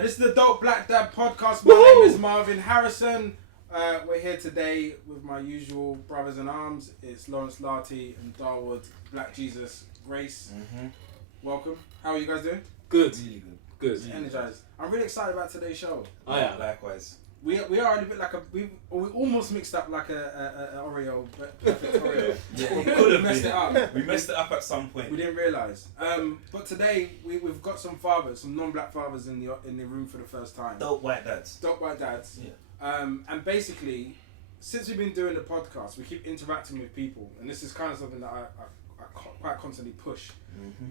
This is the Dope Black Dad podcast. My name is Marvin Harrison. We're here today with my usual brothers in arms. It's Lawrence Larty and Darwood Black Jesus Grace. Welcome. How are you guys doing? Good. Really Good. Energized. I'm really excited about today's show. I am. Likewise. We are a bit like we almost mixed up like a Oreo, perfect Oreo. Yeah, We could have messed it up. We messed it up at some point. We didn't realise. But today we've got some fathers, some non-black fathers in the room for the first time. Dope white dads. Dope white dads. Yeah. And basically, since we've been doing the podcast, we keep interacting with people, and this is kind of something that I quite constantly push.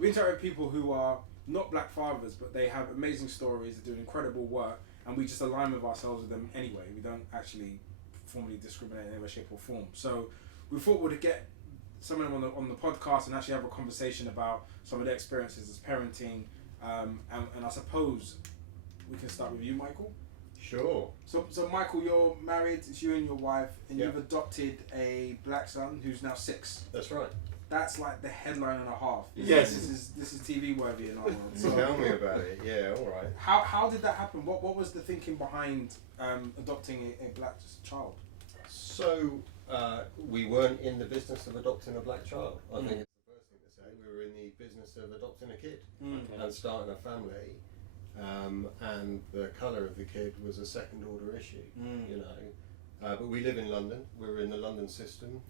We interact with people who are not black fathers, but they have amazing stories, they're doing incredible work, and we just align with ourselves with them anyway. We don't actually formally discriminate in any way, shape or form. So we thought we'd get some of them on the podcast and actually have a conversation about some of their experiences as parenting. And I suppose we can start with you, Michael. Sure. So Michael, you're married, it's you and your wife, and Yep. you've adopted a black son who's now 6. That's right. That's like the headline and a half. Yes. This is TV worthy in our world. So Tell me about it. Yeah, all right. how did that happen? What was the thinking behind adopting a black child? So, we weren't in the business of adopting a black child. I think it's the first thing to say. We were in the business of adopting a kid and starting a family. And the colour of the kid was a second order issue, you know. But we live in London. We're in the London system.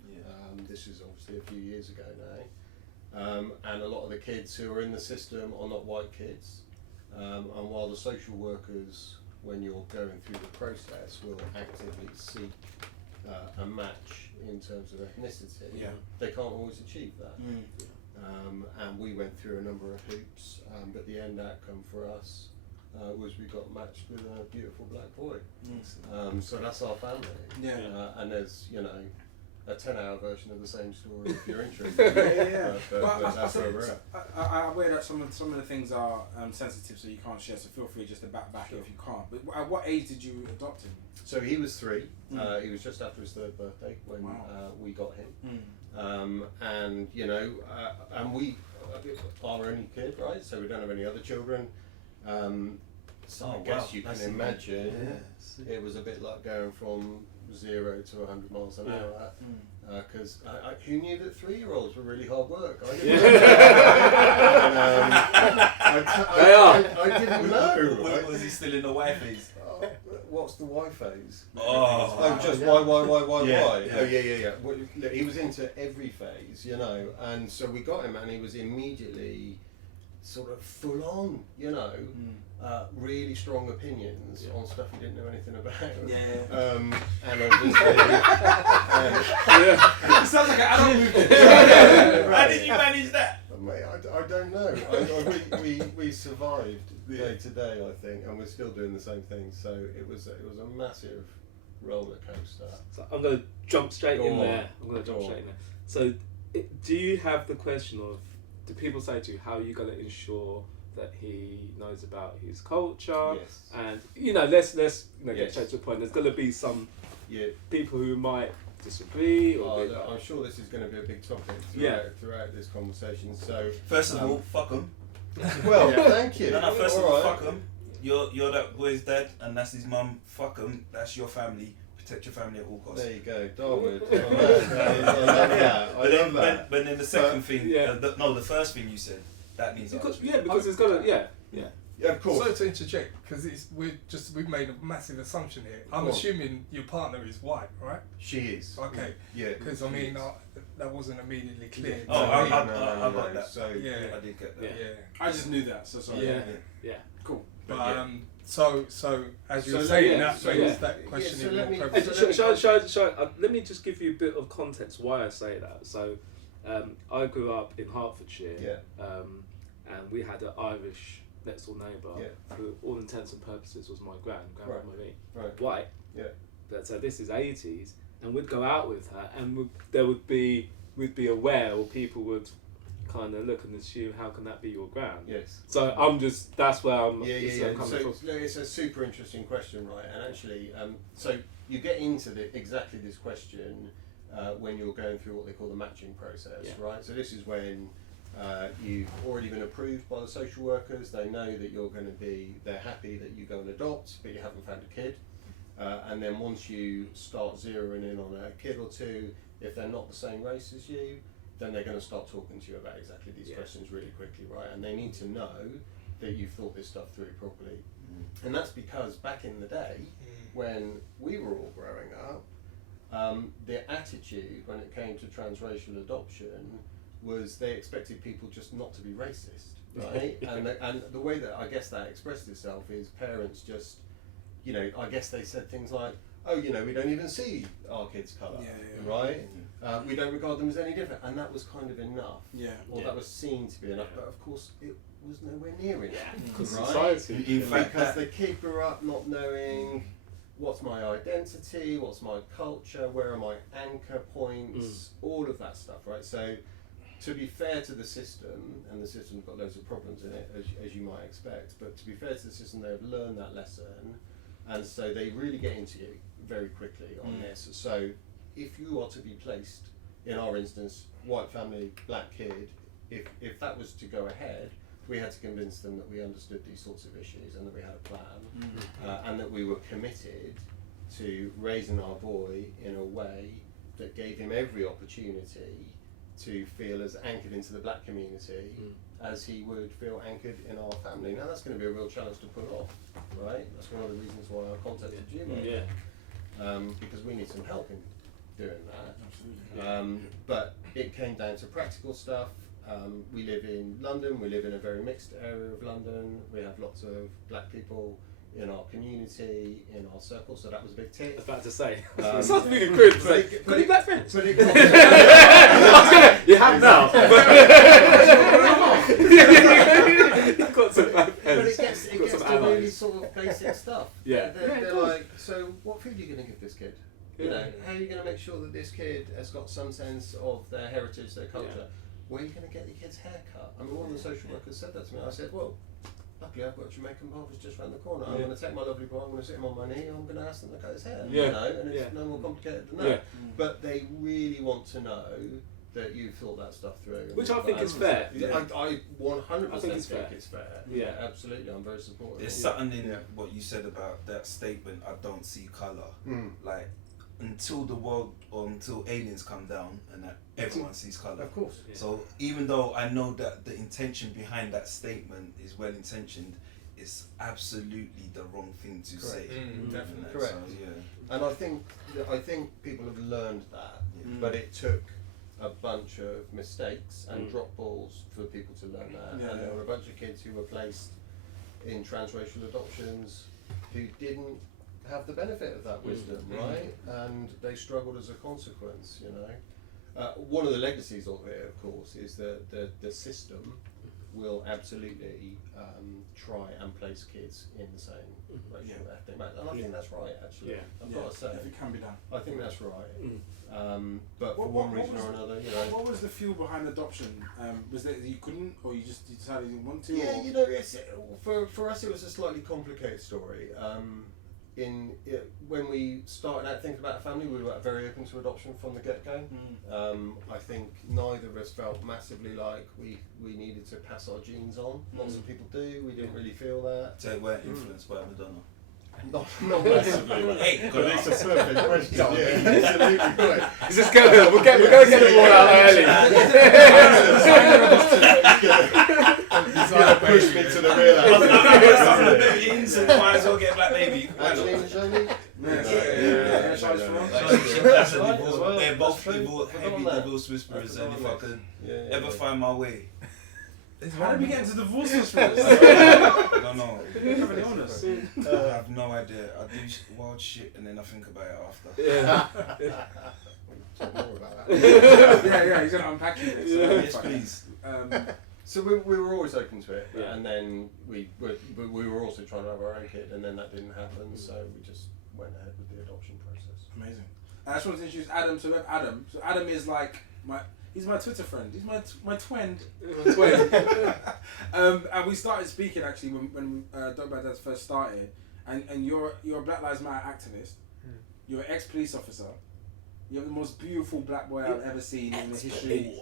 This is obviously a few years ago now. And a lot of the kids who are in the system are not white kids. And while the social workers, when you're going through the process, will actively seek a match in terms of ethnicity, they can't always achieve that. And we went through a number of hoops, but the end outcome for us was we got matched with a beautiful black boy. So that's our family. And there's, you know, a 10-hour version of the same story if you're interested. But that's where we're at. I'm aware that some of the things are sensitive, so you can't share. So feel free just to back it if you can't. But at what age did you adopt him? So he was 3. He was just after his 3rd birthday when we got him. And you know, and we our only kid, right? So we don't have any other children. So I guess you can imagine it was a bit like going from 0 to 100 miles an hour. Because who knew that 3-year-olds were really hard work? I didn't know. Was he still in the Y phase? What's the Y phase? Just why? Yeah. Oh yeah. Well, look, he was into every phase, you know, and so we got him, and he was immediately sort of full on, you know, really strong opinions on stuff he didn't know anything about. And obviously, It sounds like an adult movie. How did you manage that? mate, I don't know. We survived day to day, I think, and we're still doing the same thing. So it was a massive roller coaster. So I'm going to jump straight in there. So do you have the question of, do people say to you, how are you going to ensure that he knows about his culture? Yes. And, you know, let's get straight to the point. There's going to be some people who might disagree. Or I'm sure this is going to be a big topic throughout this conversation. So First of all, fuck him. Well, thank you. No, first of all, fuck him. You're that boy's dad, and that's his mum. Fuck him. That's your family. Protect your family at all costs. There you go, Darwood. I love that. But then the second thing, the first thing you said, that means because it's got to, Yeah, of course. Sorry to interject, because we've made a massive assumption here. I'm assuming your partner is white, right? She is. Okay. Yeah. Because I mean, that wasn't immediately clear. I got that. So I did get that. Yeah. I just knew that. So sorry. Yeah. Cool. But so as you were saying, that brings that question in more prevalent. Let me just give you a bit of context why I say that. So, I grew up in Hertfordshire, and we had an Irish next door neighbour who, all intents and purposes, was my grandma Marie, white. Yeah. But so this is 80s, and we'd go out with her, and we'd be aware, or people would kind of look and assume, how can that be your grand? Yes. So that's where I'm. So it's a super interesting question, right? And actually, so you get into exactly this question when you're going through what they call the matching process, right? So this is when You've already been approved by the social workers. They know that they're happy that you go and adopt, but you haven't found a kid. And then once you start zeroing in on a kid or two, if they're not the same race as you, then they're going to start talking to you about exactly these questions really quickly, right? And they need to know that you've thought this stuff through properly. And that's because back in the day, when we were all growing up, the attitude when it came to transracial adoption was they expected people just not to be racist, right? and the way that I guess that expressed itself is parents just, I guess they said things like, oh, we don't even see our kids' colour, right? We don't regard them as any different, and that was kind of enough. That was seen to be enough, but of course it was nowhere near enough, right? Because the kid grew up not knowing what's my identity, what's my culture, where are my anchor points, all of that stuff, right? So to be fair to the system, and the system's got loads of problems in it, as you might expect, but to be fair to the system, they've learned that lesson, and so they really get into you very quickly on this. So if you are to be placed, in our instance, white family, black kid, if that was to go ahead, we had to convince them that we understood these sorts of issues and that we had a plan, and that we were committed to raising our boy in a way that gave him every opportunity to feel as anchored into the black community as he would feel anchored in our family. Now that's going to be a real challenge to pull off, right? That's one of the reasons why I contacted you, mate. Because we need some help in doing that. Absolutely. But it came down to practical stuff. We live in London, we live in a very mixed area of London. We have lots of black people in our community, in our circle, so that was a big tick. I was about to say. It sounds really good. Got any black friends? You have now. You've got some black friends. But it gets to really sort of basic stuff. They're like, so what food are you going to give this kid? How are you going to make sure that this kid has got some sense of their heritage, their culture? Where are you going to get your kid's haircut? I mean, one of the social workers said that to me. I said, well, luckily I've got a Jamaican barber just around the corner. I'm going to take my lovely boy, I'm going to sit him on my knee, and I'm going to ask them to cut his hair. And it's no more complicated than that. But they really want to know that you've thought that stuff through. Which I think is fair. I 100% think it's fair. Yeah, absolutely. I'm very supportive. There's something in what you said about that statement, I don't see colour. Like, until the world, or until aliens come down and that everyone sees colour. Of course. So even though I know that the intention behind that statement is well intentioned, it's absolutely the wrong thing to say. Definitely correct. So, and I think people have learned that, but it took a bunch of mistakes and drop balls for people to learn that. And there were a bunch of kids who were placed in transracial adoptions who didn't have the benefit of that wisdom, right? And they struggled as a consequence, One of the legacies of it, of course, is that the system will absolutely try and place kids in the same racial ethnic background. And I think that's right, actually. I've got to say. If it can be done. I think that's right. But for one reason or another, What was the fuel behind adoption? Was that you couldn't, or you decided you didn't want to? Yeah, it's, for us it was a slightly complicated story. When we started out thinking about a family, we were very open to adoption from the get-go. I think neither of us felt massively like we needed to pass our genes on. Lots of people do. We didn't really feel that. So we're influenced by Madonna. Not massively. Hey, but it's a perfect question. Absolutely right. Is this going? We're going to get them all out early. Push me to the real end. Might as well get a black baby. Angelina Jolie? They're both heavy divorce whisperers, and if I could ever find my way. How did we get into divorce whisperers? No. Be honest. I have no idea. I do wild shit and then I think about it after. Talk more about that. He's going to unpack you next. Yes, please. So we were always open to it, and then we were also trying to have our own kid, and then that didn't happen, so we just went ahead with the adoption process. Amazing. I just want to introduce Adam. So we have Adam. So Adam is like he's my Twitter friend. He's my twin. And we started speaking actually when Dog Bad Dads first started, and you're a Black Lives Matter activist. You're an ex-police officer. You're the most beautiful black boy I've ever seen in the history.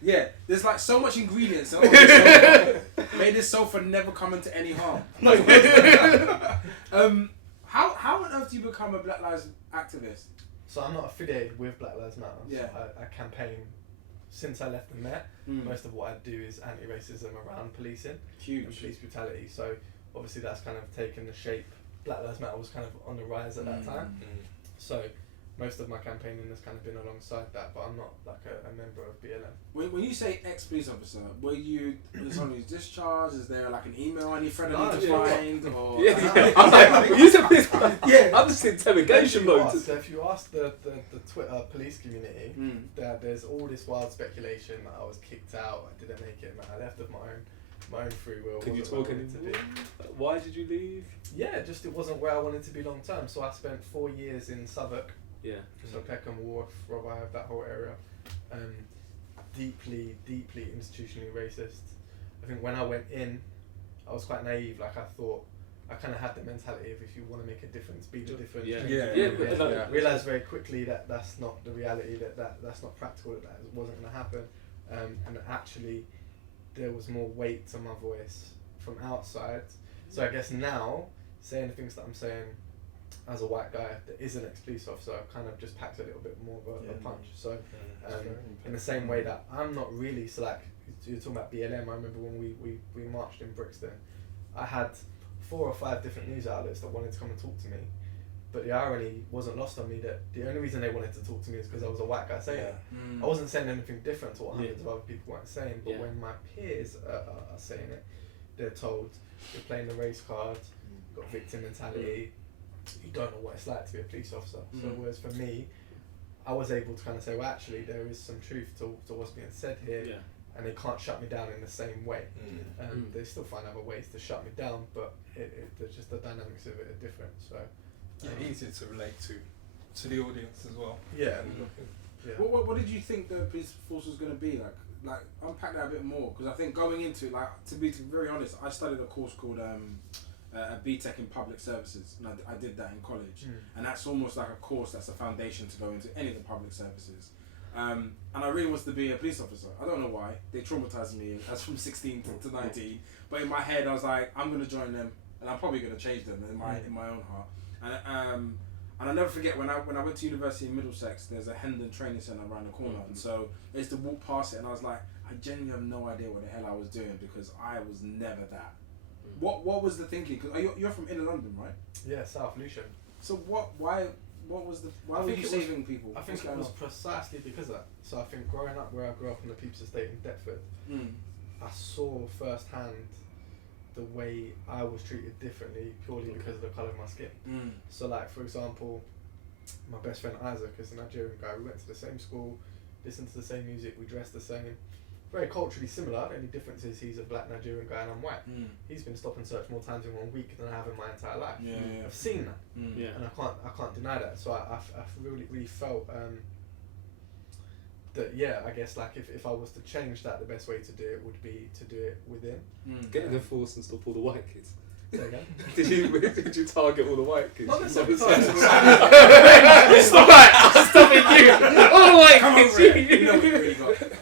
Yeah, there's like so much ingredients. May this sofa never come into any harm. How on earth do you become a Black Lives activist? So I'm not affiliated with Black Lives Matter. Yeah. I campaign since I left the Met. Most of what I do is anti-racism around policing and police brutality. So obviously that's kind of taken the shape. Black Lives Matter was kind of on the rise at that time. So most of my campaigning has kind of been alongside that, but I'm not like a member of BLM. When you say ex-police officer, were you someone who's discharged? Is there like an email any friend I need to find? Or I'm like, you said this. I'm just in interrogation mode. So if you ask the Twitter police community, there's all this wild speculation that I was kicked out, I didn't make it, and I left of my own free will. Can you talk anymore? Why did you leave? Yeah, just it wasn't where I wanted to be long term. So I spent 4 years in Southwark. Yeah. So Peckham, Wharf, Revive, that whole area. Deeply institutionally racist. I think when I went in, I was quite naive. Like I thought, I kind of had the mentality of if you want to make a difference, be the difference. Yeah. Realised very quickly that that's not the reality. That's not practical. That wasn't going to happen. And actually, there was more weight to my voice from outside. So I guess now, saying the things that I'm saying as a white guy that is an ex-police officer kind of just packs a little bit more of a punch. So in the same way that I'm not really, so like you're talking about BLM, I remember when we marched in Brixton, I had 4 or 5 different news outlets that wanted to come and talk to me, but the irony wasn't lost on me that the only reason they wanted to talk to me is because I was a white guy saying it. I wasn't saying anything different to what hundreds of other people weren't saying, but when my peers are saying it, they're told you're playing the race card, you've got victim mentality, you don't know what it's like to be a police officer. So whereas for me, I was able to kind of say, well, actually, there is some truth to what's being said here, and they can't shut me down in the same way. They still find other ways to shut me down, but there's just the dynamics of it are different. So easier to relate to the audience as well. What did you think the police force was going to be like? Like, unpack that a bit more, because I think going into it, like, to be very honest, I studied a course called a BTEC in public services, and I did that in college, and that's almost like a course that's a foundation to go into any of the public services. And I really wanted to be a police officer. I don't know why. They traumatized me as from 16 to 19, but in my head I was like, I'm going to join them, and I'm probably going to change them in my own heart. And I'll never forget when I went to university in Middlesex, there's a Hendon training centre around the corner, and so I used to walk past it, and I was like, I genuinely have no idea what the hell I was doing, because I was never that. What was the thinking? Because you're from inner London, right? Yeah, South Lucian. So why were you saving people? I think it was precisely because of that. So I think growing up where I grew up on the Peeps Estate in Deptford, I saw firsthand the way I was treated differently purely because of the colour of my skin. So like, for example, my best friend Isaac is a Nigerian guy. We went to the same school, listened to the same music, we dressed the same. Very culturally similar. The only difference is he's a black Nigerian guy and I'm white. He's been stop and search more times in 1 week than I have in my entire life. I've seen that, and I can't deny that. So I really felt that I guess like if I was to change that, the best way to do it would be to do it within. Get in the force and stop all the white kids. Say again? Did you target all the white kids? Not Stop necessarily. Stopping you! All the white kids!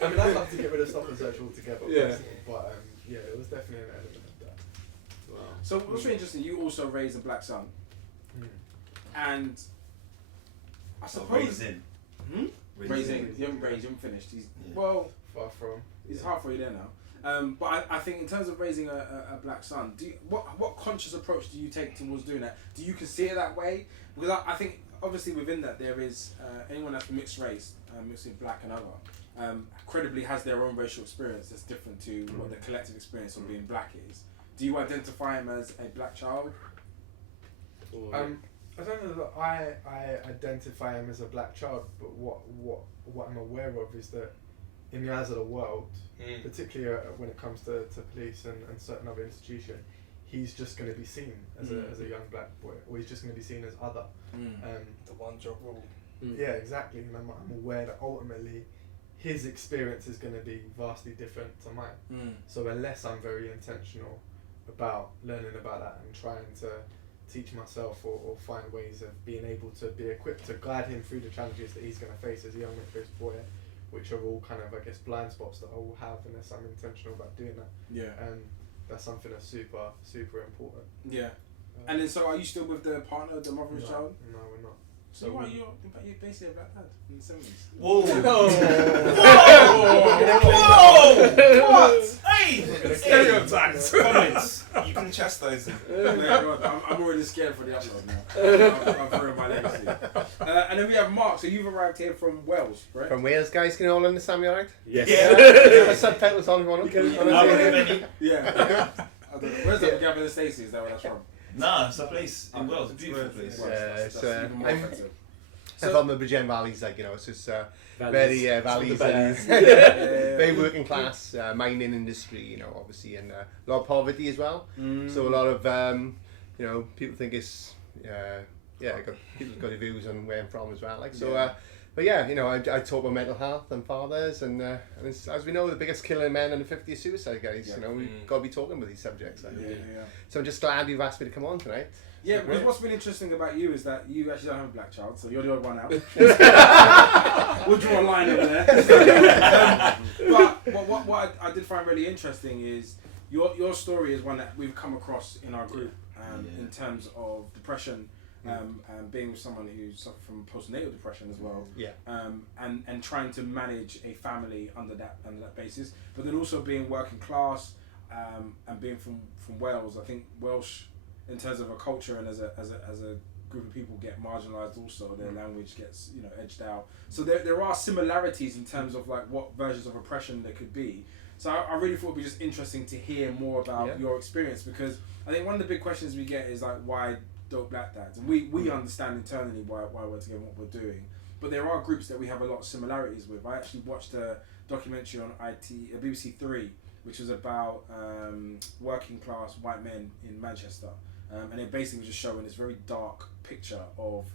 I mean, I'd love to get rid of stop and search altogether, personally, but it was definitely an element of that. Wow. So what's really interesting, you also raised a black son, and I suppose raising. You haven't finished. He's far from. He's halfway there now. But I think in terms of raising a black son, what conscious approach do you take towards doing that? Do you consider that way? Because I think obviously within that there is anyone that's mixed race, mixed with black and other, credibly has their own racial experience that's different to what the collective experience of being black is. Do you identify him as a black child? I don't know that I identify him as a black child, but what I'm aware of is that in the eyes of the world, particularly when it comes to police and certain other institutions, he's just going to be seen as a young black boy, or he's just going to be seen as other. The one job rule. Yeah, exactly. And I'm aware that ultimately his experience is going to be vastly different to mine. So unless I'm very intentional about learning about that and trying to teach myself or find ways of being able to be equipped to guide him through the challenges that he's going to face as a young mixed-race boy, which are all kind of, I guess, blind spots that I will have unless I'm intentional about doing that. Yeah. That's something that's super, super important. Yeah. And then, so are you still with the partner, the mother of his child? No, we're not. So you're basically a black dad in the 70s. Whoa! Whoa! What? Hey! Stereotypes. Comments. You can chastise him. I'm already scared for the upload now. I'm throwing my legacy. And then we have Mark. So you've arrived here from Wales, right? From Wales, guys. Can you all understand me all right? Yes. Yeah. Subtitles on if you want them. Yeah. Where's that Gavin and Stacey? Is that where that's from? Nah, it's a place in Wales. It's a beautiful place. I'm from the Bridgend Valleys, like, you know, it's just very valleys, very working class, mining industry, you know, obviously, and a lot of poverty as well. So a lot of, you know, people think it's, people's got views on where I'm from as well, like, so, but yeah, you know, I talk about mental health and fathers, and it's, as we know, the biggest killer in men under 50 is suicide, guys. You know, we've got to be talking about these subjects. Like. So I'm just glad you've asked me to come on tonight. Yeah, because what's been interesting about you is that you actually don't have a black child, so you're the odd one out. We'll draw a line over there. But what I did find really interesting is your story is one that we've come across in our group in terms of depression. And being with someone who suffered from postnatal depression as well, and trying to manage a family under that basis, but then also being working class, and being from Wales. I think Welsh, in terms of a culture and as a group of people, get marginalised. Also, their language gets edged out. So there are similarities in terms of like what versions of oppression there could be. So I really thought it'd be just interesting to hear more about your experience, because I think one of the big questions we get is like, why dope black dads? And we understand internally why we're together and what we're doing, but there are groups that we have a lot of similarities with. I actually watched a documentary on BBC 3, which was about working class white men in Manchester, and it basically was just showing this very dark picture of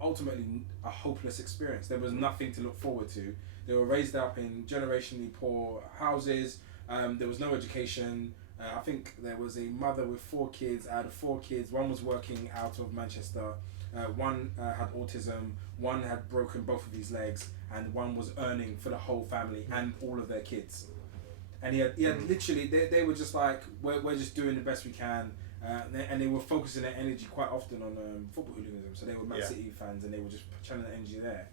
ultimately a hopeless experience. There was nothing to look forward to. They were raised up in generationally poor houses. There was no education. I think there was a mother with 4 kids. Out of 4 kids, one was working out of Manchester, one had autism, one had broken both of his legs, and one was earning for the whole family and all of their kids. And he had literally, they were just like, we're just doing the best we can, and they were focusing their energy quite often on football hooliganism. So they were Man City fans, and they were just channeling their energy there.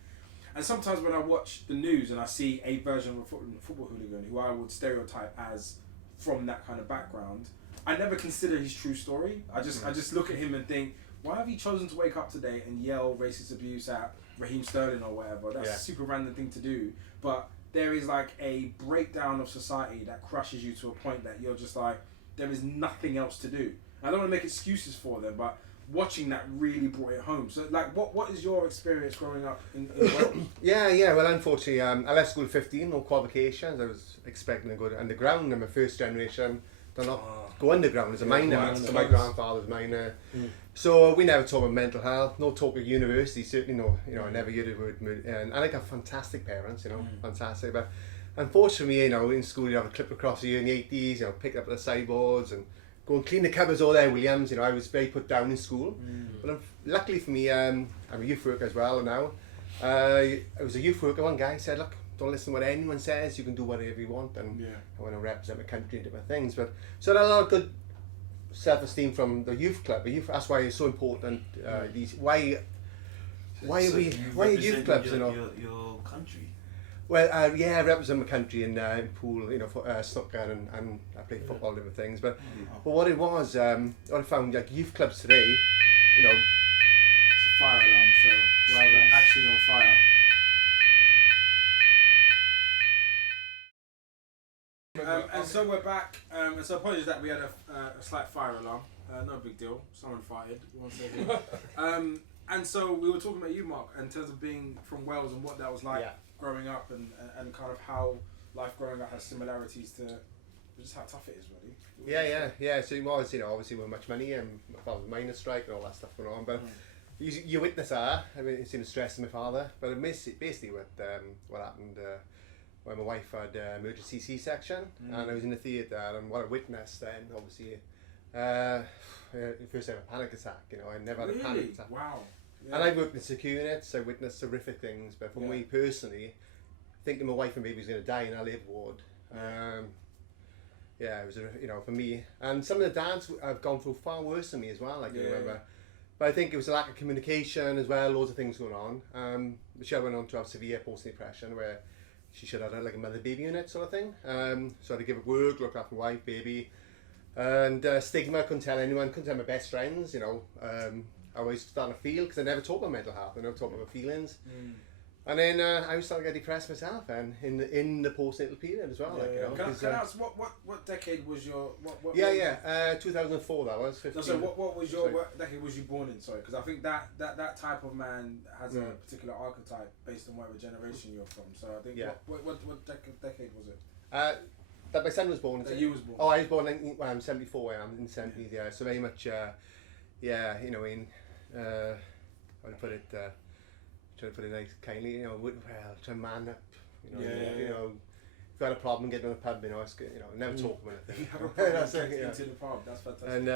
And sometimes when I watch the news and I see a version of a football hooligan who I would stereotype as from that kind of background, I never consider his true story. I just look at him and think, why have you chosen to wake up today and yell racist abuse at Raheem Sterling or whatever? That's a super random thing to do. But there is like a breakdown of society that crushes you to a point that you're just like, there is nothing else to do. I don't want to make excuses for them, but watching that really brought it home. So like, what is your experience growing up in Wales? Well, unfortunately, I left school at 15, no qualifications. I was expecting to go to underground. I'm a first generation, did not go underground as a miner. So my grandfather was a miner. So we never talk about mental health, no talk at university, certainly no, I never heard the word, and I got fantastic parents, fantastic, but unfortunately, in school you have a clip across the year in the 80s, pick up the sideboards and go and clean the cupboards all there, Williams. I was very put down in school. But luckily for me, I'm a youth worker as well now. I was a youth worker. One guy said, look, don't listen to what anyone says, you can do whatever you want. And I want to represent my country and different things. But so a lot of good self-esteem from the youth club. That's why it's so important. Why are youth clubs? Your country. Well, I represent my country in pool, snooker, and I play football and different things. But what it was, what I found, like youth clubs today, It's a fire alarm, so we're actually on fire. And so we're back. And so apologies that we had a slight fire alarm. No big deal. Someone fired. One second. And so we were talking about you, Mark, in terms of being from Wales and what that was like growing up, and kind of how life growing up has similarities to just how tough it is, really. Yeah. So it was, obviously with much money and my father's miners' strike and all that stuff going on, but you witness that. I mean, it's in the stress of my father, but basically with what happened when my wife had emergency Csection, and I was in the theatre, and what I witnessed then, obviously, first I had a panic attack. I never had a panic attack. Wow. Yeah. And I worked in secure units, I witnessed horrific things, but for me personally, thinking my wife and baby was going to die in our labour ward. Yeah, it was, for me. And some of the dads have gone through far worse than me as well, like I remember. But I think it was a lack of communication as well, loads of things going on. Michelle went on to have severe postnatal depression where she should have had like a mother-baby unit sort of thing. So I had to give up work, look after wife, baby. And stigma, couldn't tell anyone, couldn't tell my best friends, I was starting to feel, because I never talked about mental health, I never talked about my feelings. And then I was starting to get depressed myself, and in the postnatal period as well. Can I ask what decade was your 2004 that was. 15. No, so what decade was you born in? Sorry, because I think that type of man has a particular archetype based on whatever generation you're from. So I think what decade was it? That my son was born. That you was born. Oh, I was born in I'm 74. I'm in the 70s. Yeah, so very much. How to put it. Try to put it nice, kindly, try to man up, if you got a problem, get in the pub, never talk about anything. That's into the pub, that's fantastic. And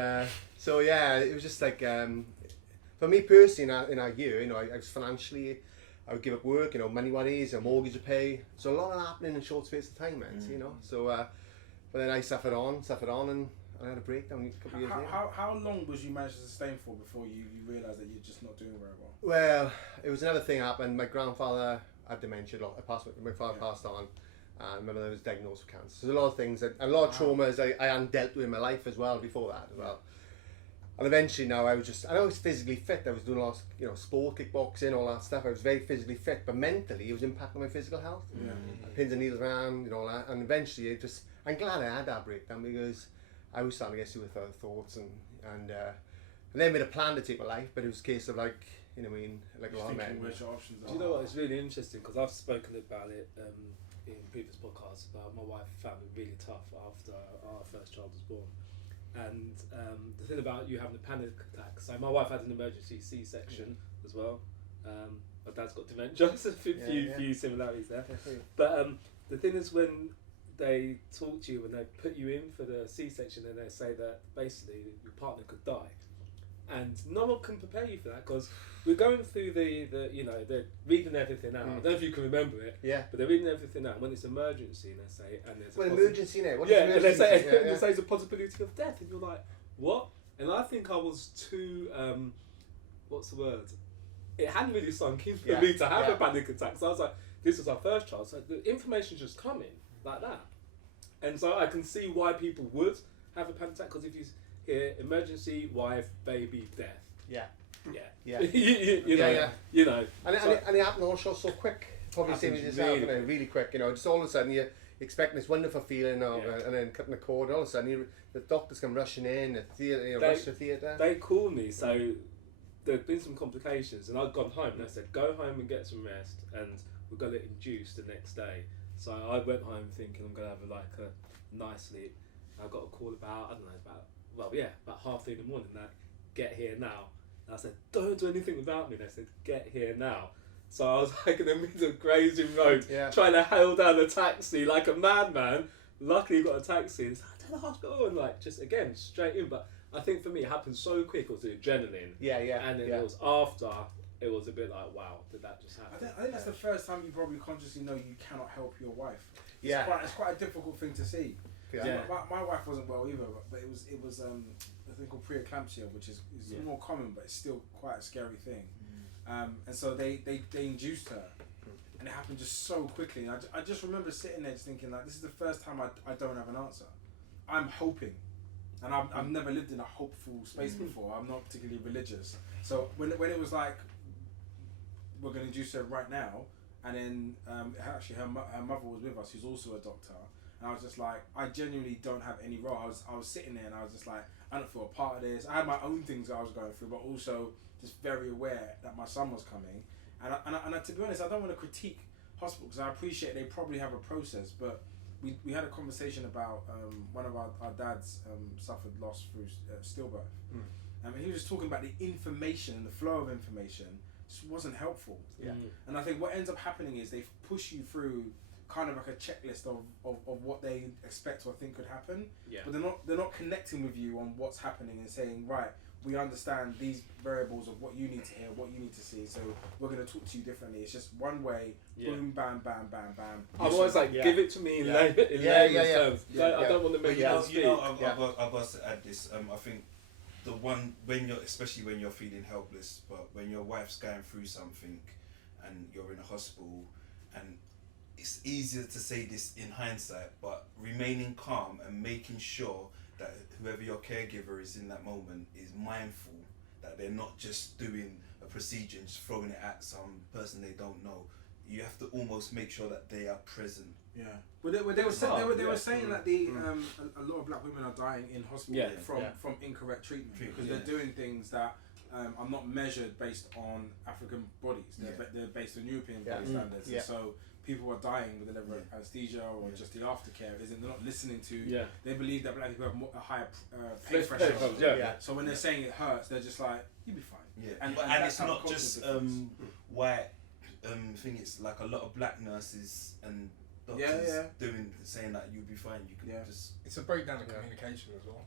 it was just like, for me personally, in our year, I was financially, I would give up work, money worries, a mortgage to pay, so a lot of happening in a short space of time, man, so, but then I suffered on, and I had a breakdown a couple of years later. How long was you managed to sustain for before you realised that you're just not doing very well? Well, it was another thing happened. My grandfather had dementia. My father passed on. And I remember I was diagnosed with cancer. So there's a lot of things, a lot of traumas I hadn't dealt with in my life as well before that as well. And eventually now I was physically fit. I was doing a lot of, sport, kickboxing, all that stuff. I was very physically fit, but mentally it was impacting my physical health. Pins and needles around, all that. And eventually I'm glad I had that breakdown, because I was starting to get suicidal thoughts, and then made a plan to take my life, but it was a case of like a lot of men. Do you know what? It's really interesting, because I've spoken about it in previous podcasts about my wife found it really tough after our first child was born, and the thing about you having a panic attack. So my wife had an emergency C-section as well. My dad's got dementia, so a few similarities there. Definitely. But the thing is, when they talk to you, when they put you in for the C-section, and they say that basically your partner could die, and no one can prepare you for that, because we're going through they're reading everything out. I don't know if you can remember it, but they're reading everything out. When it's emergency, and they say, and there's emergency now. What is and emergency? they say it's a possibility of death, and you're like, what? And I think I was too what's the word? It hadn't really sunk in for me to have a panic attack. So I was like, this is our first child, so the information's just coming like that. And so I can see why people would have a panic attack, because if you hear emergency, wife, baby, death. you know. And it happened also so quick. Probably same as yourself, really quick. Just all of a sudden you're expecting this wonderful feeling of, and then cutting the cord. All of a sudden the doctors come rushing in, the theatre, rush to theatre. They called me, so there'd been some complications, and I'd gone home, and they said, go home and get some rest, and we're going to induce the next day. So I went home thinking I'm going to have a nice sleep. I got a call about 3:30 in the morning, that get here now. And I said, don't do anything without me. And they said, get here now. So I was like in the middle of Grazing Road, trying to hail down a taxi like a madman. Luckily got a taxi, and it's like, to the hospital, and just again, straight in. But I think for me it happened so quick, it was the adrenaline. And then it was after, it was a bit like, wow, did that just happen? I think that's the first time you probably consciously know you cannot help your wife. It's quite a difficult thing to see. My wife wasn't well either, but it was a thing called preeclampsia, which is more common, but it's still quite a scary thing. And so they induced her, and it happened just so quickly. And I just remember sitting there just thinking, like, this is the first time I don't have an answer. I'm hoping, and I've never lived in a hopeful space before. I'm not particularly religious, so when it was like, we're going to induce her right now, and then actually her mother was with us, who's also a doctor, and I was just like, I genuinely don't have any role. I was sitting there, and I was just like, I don't feel a part of this. I had my own things that I was going through, but also just very aware that my son was coming. And to be honest, I don't want to critique hospitals, because I appreciate they probably have a process, but we had a conversation about one of our dads suffered loss through stillbirth. And he was just talking about the information and the flow of information just wasn't helpful. And I think what ends up happening is they push you through kind of like a checklist of what they expect or think could happen, but they're not connecting with you on what's happening and saying, right, we understand these variables of what you need to hear, what you need to see, so we're going to talk to you differently. It's just one way, boom, bam, bam, bam, bam. I'm always like, give it to me in layman's terms. I don't want to make you speak. I've got to add this. I think the one, especially when you're feeling helpless, but when your wife's going through something and you're in a hospital, and it's easier to say this in hindsight, but remaining calm and making sure that whoever your caregiver is in that moment is mindful that they're not just doing a procedure and just throwing it at some person they don't know. You have to almost make sure that they are present. Yeah. Well, they were saying that a lot of black women are dying in hospital from incorrect treatment because they're doing things that are not measured based on African bodies. They're based on European body standards. And so people are dying with whatever anesthesia or just the aftercare. They're not listening to. They believe that black people have a higher pain threshold. So when they're saying it hurts, they're just like, you'll be fine. And it's not just white. I think it's like a lot of black nurses and doctors saying that you'll be fine. You can just. It's a breakdown of communication as well.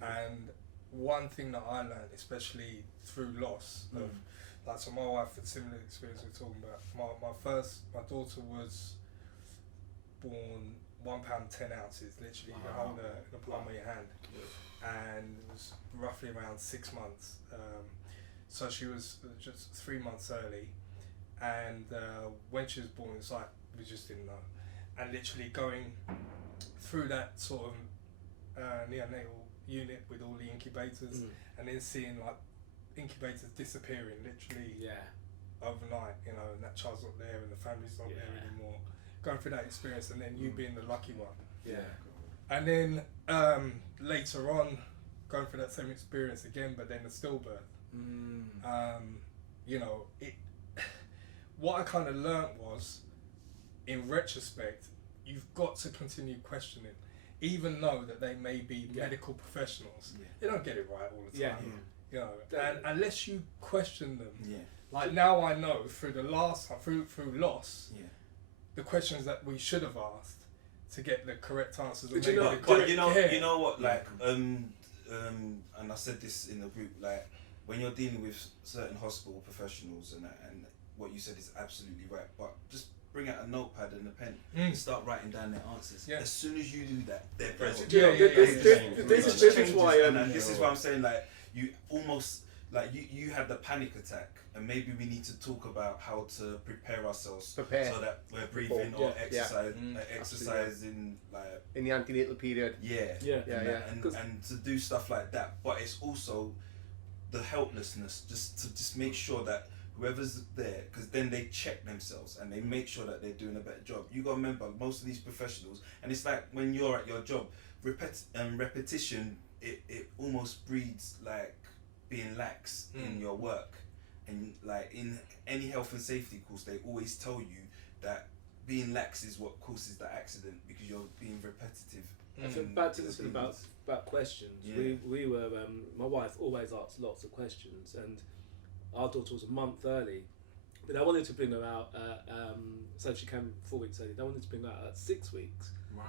And one thing that I learned, especially through loss of, like, so my wife had similar experience we're talking about. My daughter was born £1.10, literally you hold her in the palm of your hand, and it was roughly around 6 months. So she was just 3 months early, and when she was born, it's like we just didn't know. And literally going through that sort of neonatal unit with all the incubators, and then seeing like incubators disappearing literally overnight, you know, and that child's not there and the family's not there anymore. Going through that experience, and then you being the lucky one. And then later on, going through that same experience again, but then the stillbirth. You know, what I kind of learnt was, in retrospect, you've got to continue questioning, even though that they may be medical professionals. They don't get it right all the time. You know, and unless you question them, like now I know through the last through loss, the questions that we should have asked to get the correct answers. But you know what, like and I said this in the group, like when you're dealing with certain hospital professionals and what you said is absolutely right, but just bring out a notepad and a pen and start writing down their answers. As soon as you do that, they're present. This is why I'm saying, like, you almost, like, you had the panic attack, and maybe we need to talk about how to prepare ourselves so that we're breathing or exercising, like in the antenatal period. And to do stuff like that. But it's also the helplessness, just to make sure that whoever's there, because then they check themselves and they make sure that they're doing a better job. You gotta remember, most of these professionals, and it's like when you're at your job, repetition, it almost breeds like being lax in your work. And like in any health and safety course, they always tell you that being lax is what causes the accident, because you're being repetitive. I think back to this thing about questions. We were my wife always asked lots of questions, and our daughter was a month early, but I wanted to bring her out so she came 4 weeks early. They wanted to bring her out at 6 weeks. Wow.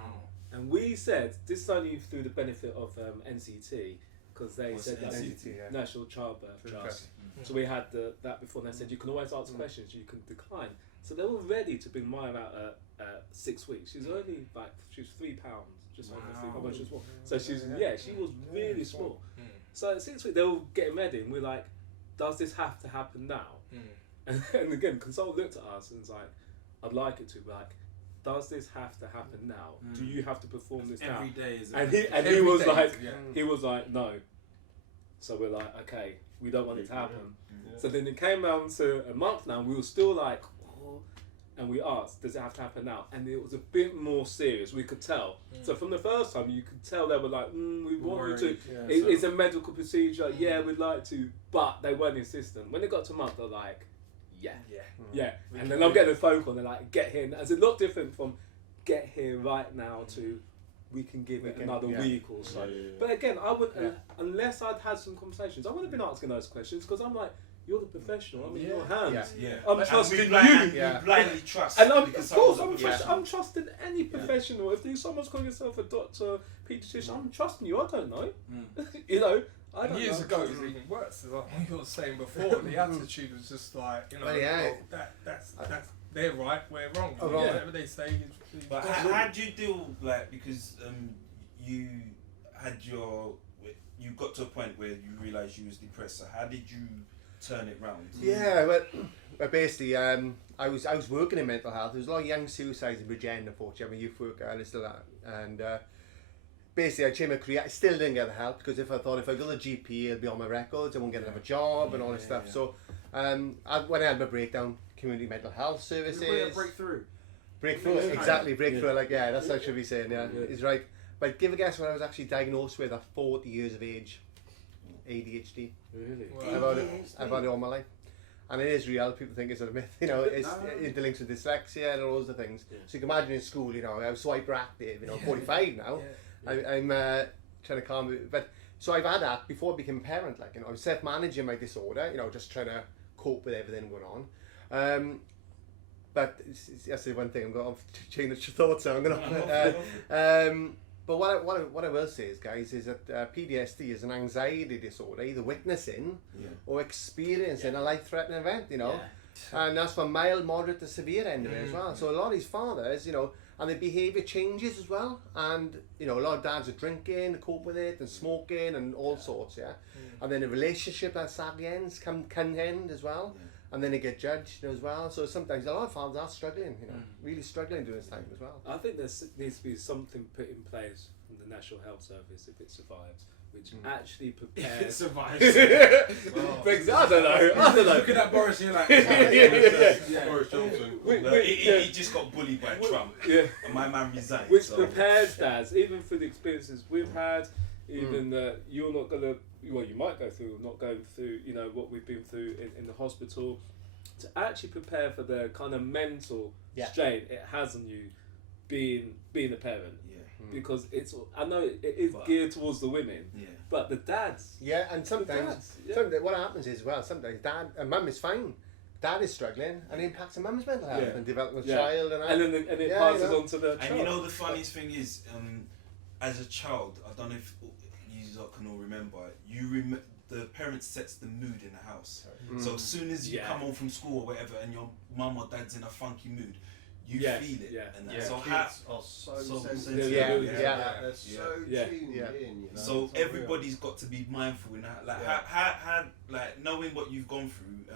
And we said, this is only through the benefit of NCT, because they said that National Childbirth Trust. So we had that before, and they said you can always ask questions, you can decline. So they were ready to bring Maya out at 6 weeks. She was only like, she was £3, just under £3. She was small. So she was really small. So at 6 weeks they were getting ready, and we're like, does this have to happen now? And again, consultant looked at us and was like, I'd like it to, but like, does this have to happen now? Do you have to perform this now? Every day is he was like, no. So we're like, okay, we don't want it to happen. So then it came down to a month now, and we were still like, oh, and we asked, does it have to happen now? And it was a bit more serious, we could tell. So from the first time, you could tell they were like, we want you to, it's a medical procedure, we'd like to, but they weren't insistent. When it got to a month, they're like, and then I'm getting a phone call, and they're like, get here. It's a lot different from get here right now to we can give it another week or so. But again, I wouldn't, unless I'd had some conversations, I wouldn't have been asking those questions, because I'm like, you're the professional, I'm in your hands. I'm trusting you. Blindly trust. And of course, I'm trusting any professional. If someone's calling yourself a doctor, pediatrician, I'm trusting you. I don't know. You know, And years ago, it was even worse. Like what you were saying before, the attitude was just like, you know, that's they're right, we're wrong. Whatever they say is But how do you deal, like, because you had you got to a point where you realised you was depressed, so how did you turn it round? Yeah, well basically, I was working in mental health. There was a lot of young suicides in Bridgend, unfortunately. I'm a youth worker and still that. And basically, I changed my career. I still didn't get the help because if I go to the GP, it'll be on my records. I won't get another job and all this stuff. So when I had my breakdown, community mental health services. Breakthrough, exactly. Breakthrough. Like that's what I should be saying. Yeah, he's right. But give a guess what I was actually diagnosed with at 40 years of age. ADHD. Really? Wow. I've had it all my life. And it is real. People think it's a myth. You know, it links with dyslexia and all those other things. Yeah. So you can imagine in school, you know, I was so hyperactive. You know, 45 now. I'm trying to calm it. But so I've had that before I became a parent. Like, you know, I'm self-managing my disorder. You know, just trying to cope with everything going on. But that's the one thing I'm going to change the thoughts. So I'm going to. But what I will say is, guys, is that PTSD is an anxiety disorder, either witnessing or experiencing a life-threatening event, you know. And that's from mild, moderate to severe end of it as well. So a lot of these fathers, you know, and their behaviour changes as well. And, you know, a lot of dads are drinking to cope with it and smoking and all sorts, And then a relationship that sadly ends can end as well. And then they get judged as well. So sometimes a lot of fathers are struggling, you know, really struggling during this time as well. I think there needs to be something put in place from the National Health Service if it survives, which actually prepares. It survives. I don't know. Looking at Boris, you're like, Boris Johnson. He just got bullied by Trump. And my man resigned. Which prepares dads, even through the experiences we've had, even that you're not going to. Well, you might go through, not going through, you know, what we've been through in the hospital, to actually prepare for the kind of mental strain it has on you being a parent. Because I know it is geared towards the women, but the dads. Yeah, and sometimes what happens is, sometimes dad and mum is fine. Dad is struggling, and it impacts the mum's mental health and developing the child, and it passes on to the child. And you know the funniest thing is, as a child, I don't know if you can all remember, the parents sets the mood in the house. So as soon as you come home from school or whatever, and your mum or dad's in a funky mood, you feel it. And that. So kids are so sensitive. They're so tuned in. You know? So everybody's got to be mindful in that. Like how like knowing what you've gone through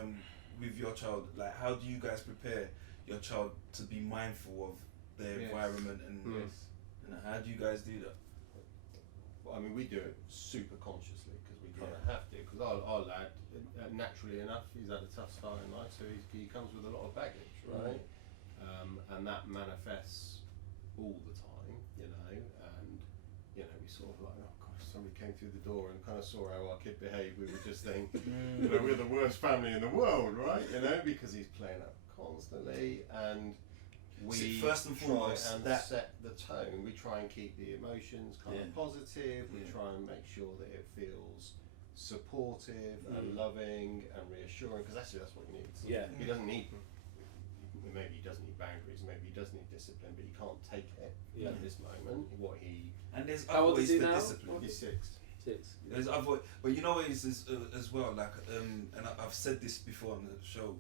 with your child. Like how do you guys prepare your child to be mindful of their environment and how do you guys do that? I mean, we do it super consciously because we kind of have to. Because our lad, naturally enough, he's had a tough start in life, so he comes with a lot of baggage, right? And that manifests all the time, you know. And you know, we sort of like, oh gosh, somebody came through the door and kind of saw how our kid behaved. We would just think, you know, we're the worst family in the world, right? You know, because he's playing up constantly and. We first and foremost set the tone. We try and keep the emotions kind of positive. We try and make sure that it feels supportive and loving and reassuring, because that's what he needs. He doesn't need. Maybe he doesn't need boundaries. Maybe he does need discipline, but he can't take it at this moment. And there's how old is he now? Discipline. He's 6. There's other, but you know what is as well. Like and I've said this before on the show.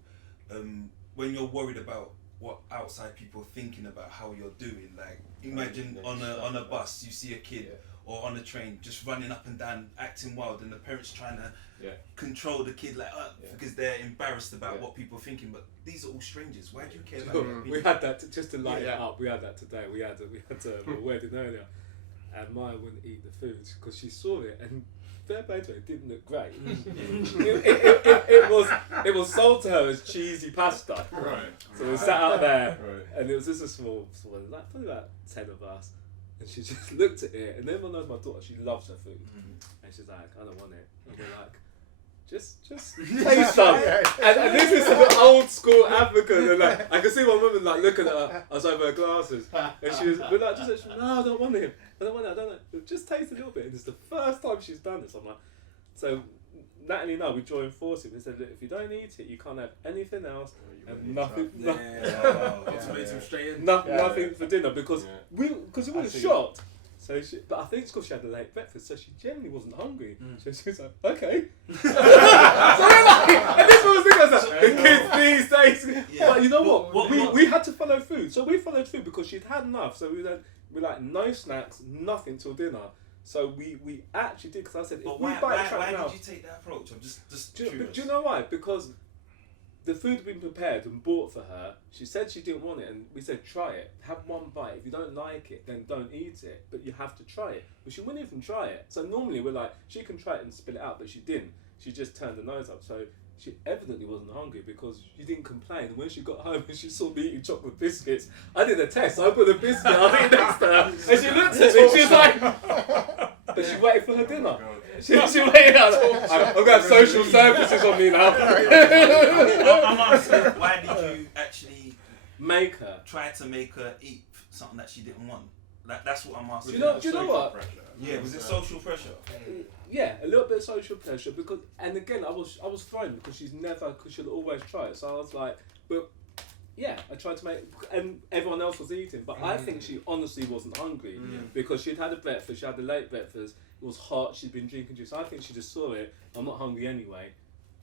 When you're worried about what outside people are thinking about how you're doing, like imagine on a bus you see a kid or on a train just running up and down acting wild and the parents trying to control the kid like because they're embarrassed about what people are thinking, but these are all strangers. Why do you care about people? We had that just to light it up. We had that today. We had a wedding earlier and Maya wouldn't eat the food because she saw it and fair play to it, didn't look great. It was sold to her as cheesy pasta. Right. So we sat out there, and it was just a small, like probably about 10 of us, and she just looked at it. And everyone knows my daughter; she loves her food, and she's like, "I don't want it." And we're like, "Just taste some." And this is an old school African, and like I can see one woman like looking at her us over her glasses, and we're like, "No, I don't want it. I don't want it. I don't know. Just taste a little bit." And it's the first time she's done this. I'm like, so Natalie and I, we joined forces. We said, look, if you don't eat it, you can't have anything else, and nothing. Nothing for dinner because we were shocked. So but I think it's because she had a late breakfast, so she generally wasn't hungry. So she was like, okay. So and this was the thing, I was like, the kids these days. Yeah. But you know what? We had to follow food. So we followed food because she'd had enough. So we like no snacks, nothing till dinner. So we actually did, because I said, but why did you take that approach? I'm just curious. Do you know why? Because the food had been prepared and bought for her. She said she didn't want it, and we said, try it. Have one bite. If you don't like it, then don't eat it. But you have to try it. But she wouldn't even try it. So normally we're like, she can try it and spit it out, but she didn't. She just turned her nose up. So she evidently wasn't hungry because she didn't complain. And when she got home and she saw me eating chocolate biscuits, I did a test. I put a biscuit, I think next to her, and she looked at me, she was like, but she waited for her dinner. She waited out. I'm going to have social services on me now. I'm asking, why did you actually make her? Try to make her eat something that she didn't want? That's what I'm asking. Do you know what? Pressure. Yeah, was it social pressure? Yeah, a little bit of social pressure, because, and again, I was thrown because she'll always try it. So I was like, but yeah, I tried to make, and everyone else was eating, but I think she honestly wasn't hungry because she'd had a breakfast, she had a late breakfast, it was hot, she'd been drinking juice. I think she just saw it, I'm not hungry anyway,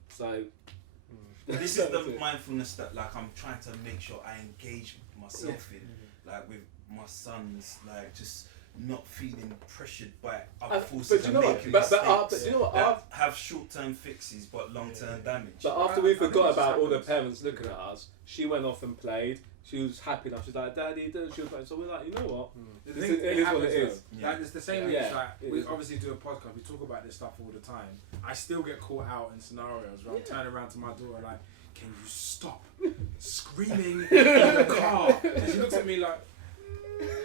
so. This is the mindfulness that like I'm trying to make sure I engage myself in, like with my sons, like just not feeling pressured by other forces and making mistakes that have short-term fixes but long-term damage. But after we forgot about all the parents looking at us, she went off and played. She was happy enough. She's like, Daddy, she was like, so we're like, you know what? It is what it is. Yeah. Like, it's the same way. Like, we obviously do a podcast. We talk about this stuff all the time. I still get caught out in scenarios where I'm turning around to my daughter like, can you stop screaming in the car? And she looks at me like,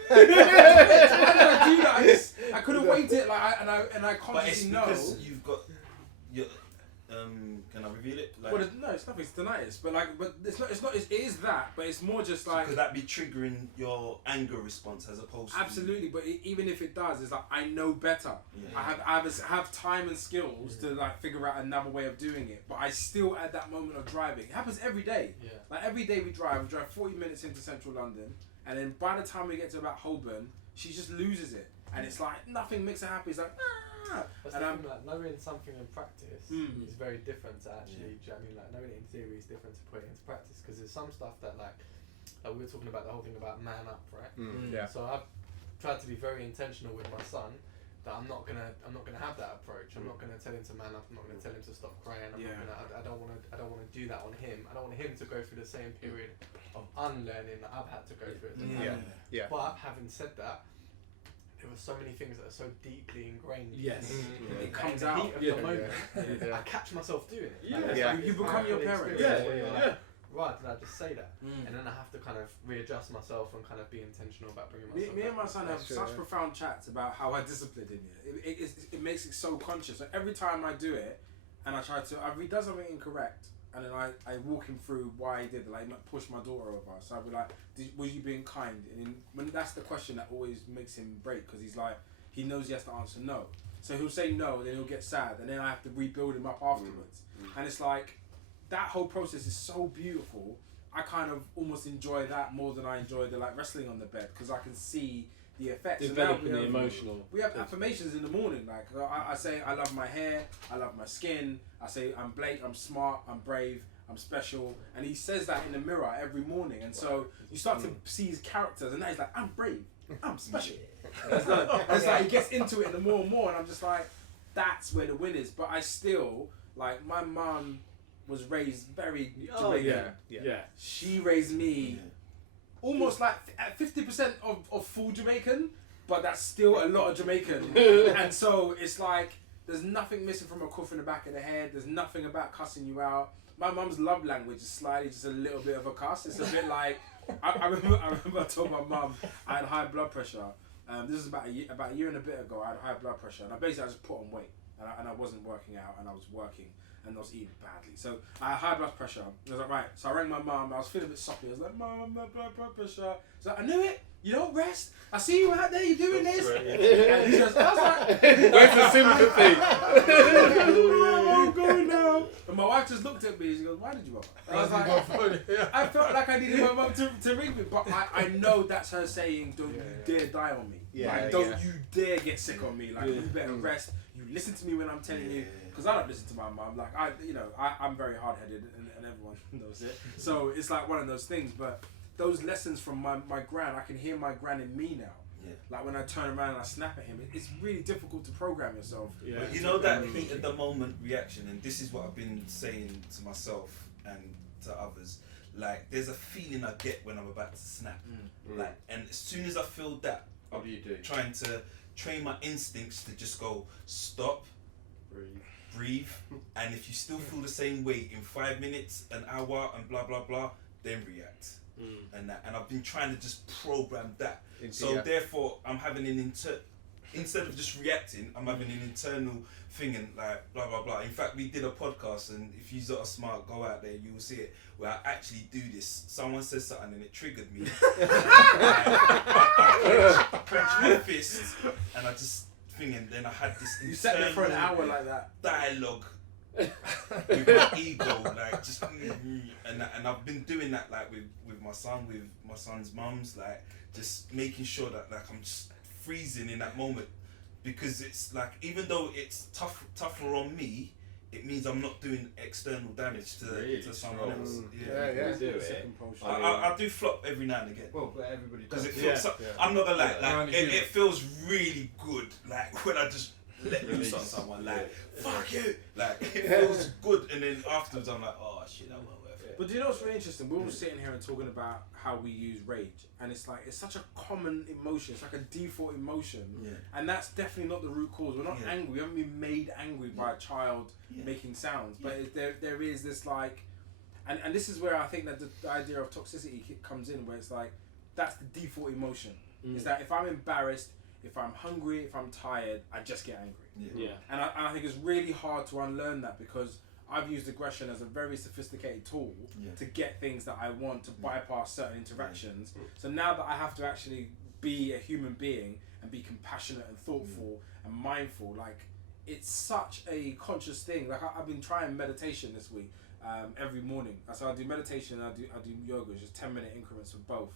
why did I do that? I could have waited, like, and I consciously know. But it's because you've got your. Can I reveal it? Like, well, no, it's nothing. It's tinnitus, but it's not. It is that, but it's more just like. Could that be triggering your anger response as opposed to? Absolutely, but even if it does, it's like I know better. Yeah. I have time and skills to like figure out another way of doing it, but I still at that moment of driving. It happens every day. Yeah. Like every day we drive 40 minutes into central London, and then by the time we get to about Holborn, she just loses it, and it's like nothing makes her happy. It's like. And I'm like, knowing something in practice is very different to actually. Do you know what I mean? Like knowing it in theory is different to putting it into practice, because there's some stuff that like we were talking about the whole thing about man up, right? Yeah. So I've tried to be very intentional with my son that I'm not gonna have that approach. I'm not gonna tell him to man up. I'm not gonna tell him to stop crying. I don't wanna do that on him. I don't want him to go through the same period of unlearning that I've had to go through. Yeah. But having said that, there were so many things that are so deeply ingrained. Yes, it comes the out. Heat of the moment. I catch myself doing it. You become your parent. Right, did I just say that? And then I have to kind of readjust myself and kind of be intentional about bringing myself. Me and my son have such profound chats about how I discipline him. It makes it so conscious. Like every time I do it, and I try to, he does something incorrect, and then I walk him through why he did it. Like push my daughter over, so I'd be like, "Was you being kind?" And when that's the question that always makes him break, because he's like, he knows he has to answer no. So he'll say no, and then he'll get sad, and then I have to rebuild him up afterwards. And it's like that whole process is so beautiful. I kind of almost enjoy that more than I enjoy the like wrestling on the bed, because I can see the effects. Developing the emotional. We have affirmations in the morning. Like I say, I love my hair, I love my skin. I say I'm Blake, I'm smart, I'm brave, I'm special. And he says that in the mirror every morning. And so you start to see his characters, and now he's like, I'm brave, I'm special. It's like he gets into it the more and more, and I'm just like, that's where the win is. But I still like my mum was raised very Jamaican. Yeah. She raised me. Almost like at 50% of full Jamaican, but that's still a lot of Jamaican. And so it's like, there's nothing missing from a cuff in the back of the head. There's nothing about cussing you out. My mum's love language is slightly just a little bit of a cuss. It's a bit like, I remember I told my mum I had high blood pressure. This was about a year and a bit ago. I had high blood pressure, and I just put on weight, and I wasn't working out, and I was working. And I was eating badly. So I had high blood pressure. I was like, right. So I rang my mum. I was feeling a bit soppy. I was like, Mum, my blood pressure. She's like, I knew it. You don't rest. I see you out there. You're doing this. And he goes, I was like, where's the sympathy? I'm going now. And my wife just looked at me. She goes, "Why did you up?" I was like, I felt like I needed my mum to ring me, but I know that's her saying, "Don't you dare die on me. Don't you dare get sick on me. Like you better rest. You listen to me when I'm telling you." Because I don't listen to my mum. Like I'm very hard-headed, and everyone knows it. So it's like one of those things. But those lessons from my gran, I can hear my gran in me now. Yeah. Like when I turn around and I snap at him, it's really difficult to program yourself. Yeah. But you know that heat of the moment reaction, and this is what I've been saying to myself and to others. Like there's a feeling I get when I'm about to snap. Like, and as soon as I feel that, what do you do? Trying to train my instincts to just go stop, breathe, and if you still feel the same way in 5 minutes, an hour, and blah blah blah, then react. And I've been trying to just program that. So therefore, I'm having instead of just reacting, I'm having an internal thing and like blah blah blah. In fact, we did a podcast, and if you are smart, go out there, you will see it. Where I actually do this. Someone says something and it triggered me. I clenched my fist, and I just and then I had this. You sat there for an hour like that. Dialogue. With my ego, like just and I've been doing that like with my son, with my son's mums, like just making sure that like I'm just freezing in that moment, because it's like even though it's tougher on me, it means I'm not doing external damage to someone else. I do flop every now and again. Well, but everybody does. Because it feels. I'm not gonna lie, like it feels really good, like when I just let loose on someone, like fuck you, like it feels good, and then afterwards I'm like, oh shit, that wasn't worth it. But do you know what's really interesting? We're all sitting here and talking about how we use rage, and it's like it's such a common emotion. It's like a default emotion, and that's definitely not the root cause. We're not angry. We haven't been made angry by a child making sounds, but there is this like, and this is where I think that the idea of toxicity kick comes in, where it's like that's the default emotion. Is that if I'm embarrassed, if I'm hungry, if I'm tired, I just get angry. And I think it's really hard to unlearn that, because I've used aggression as a very sophisticated tool to get things that I want, to bypass certain interactions. So now that I have to actually be a human being and be compassionate and thoughtful and mindful, like it's such a conscious thing. Like I've been trying meditation this week every morning. So I do meditation and I do yoga, it's just 10-minute increments of both.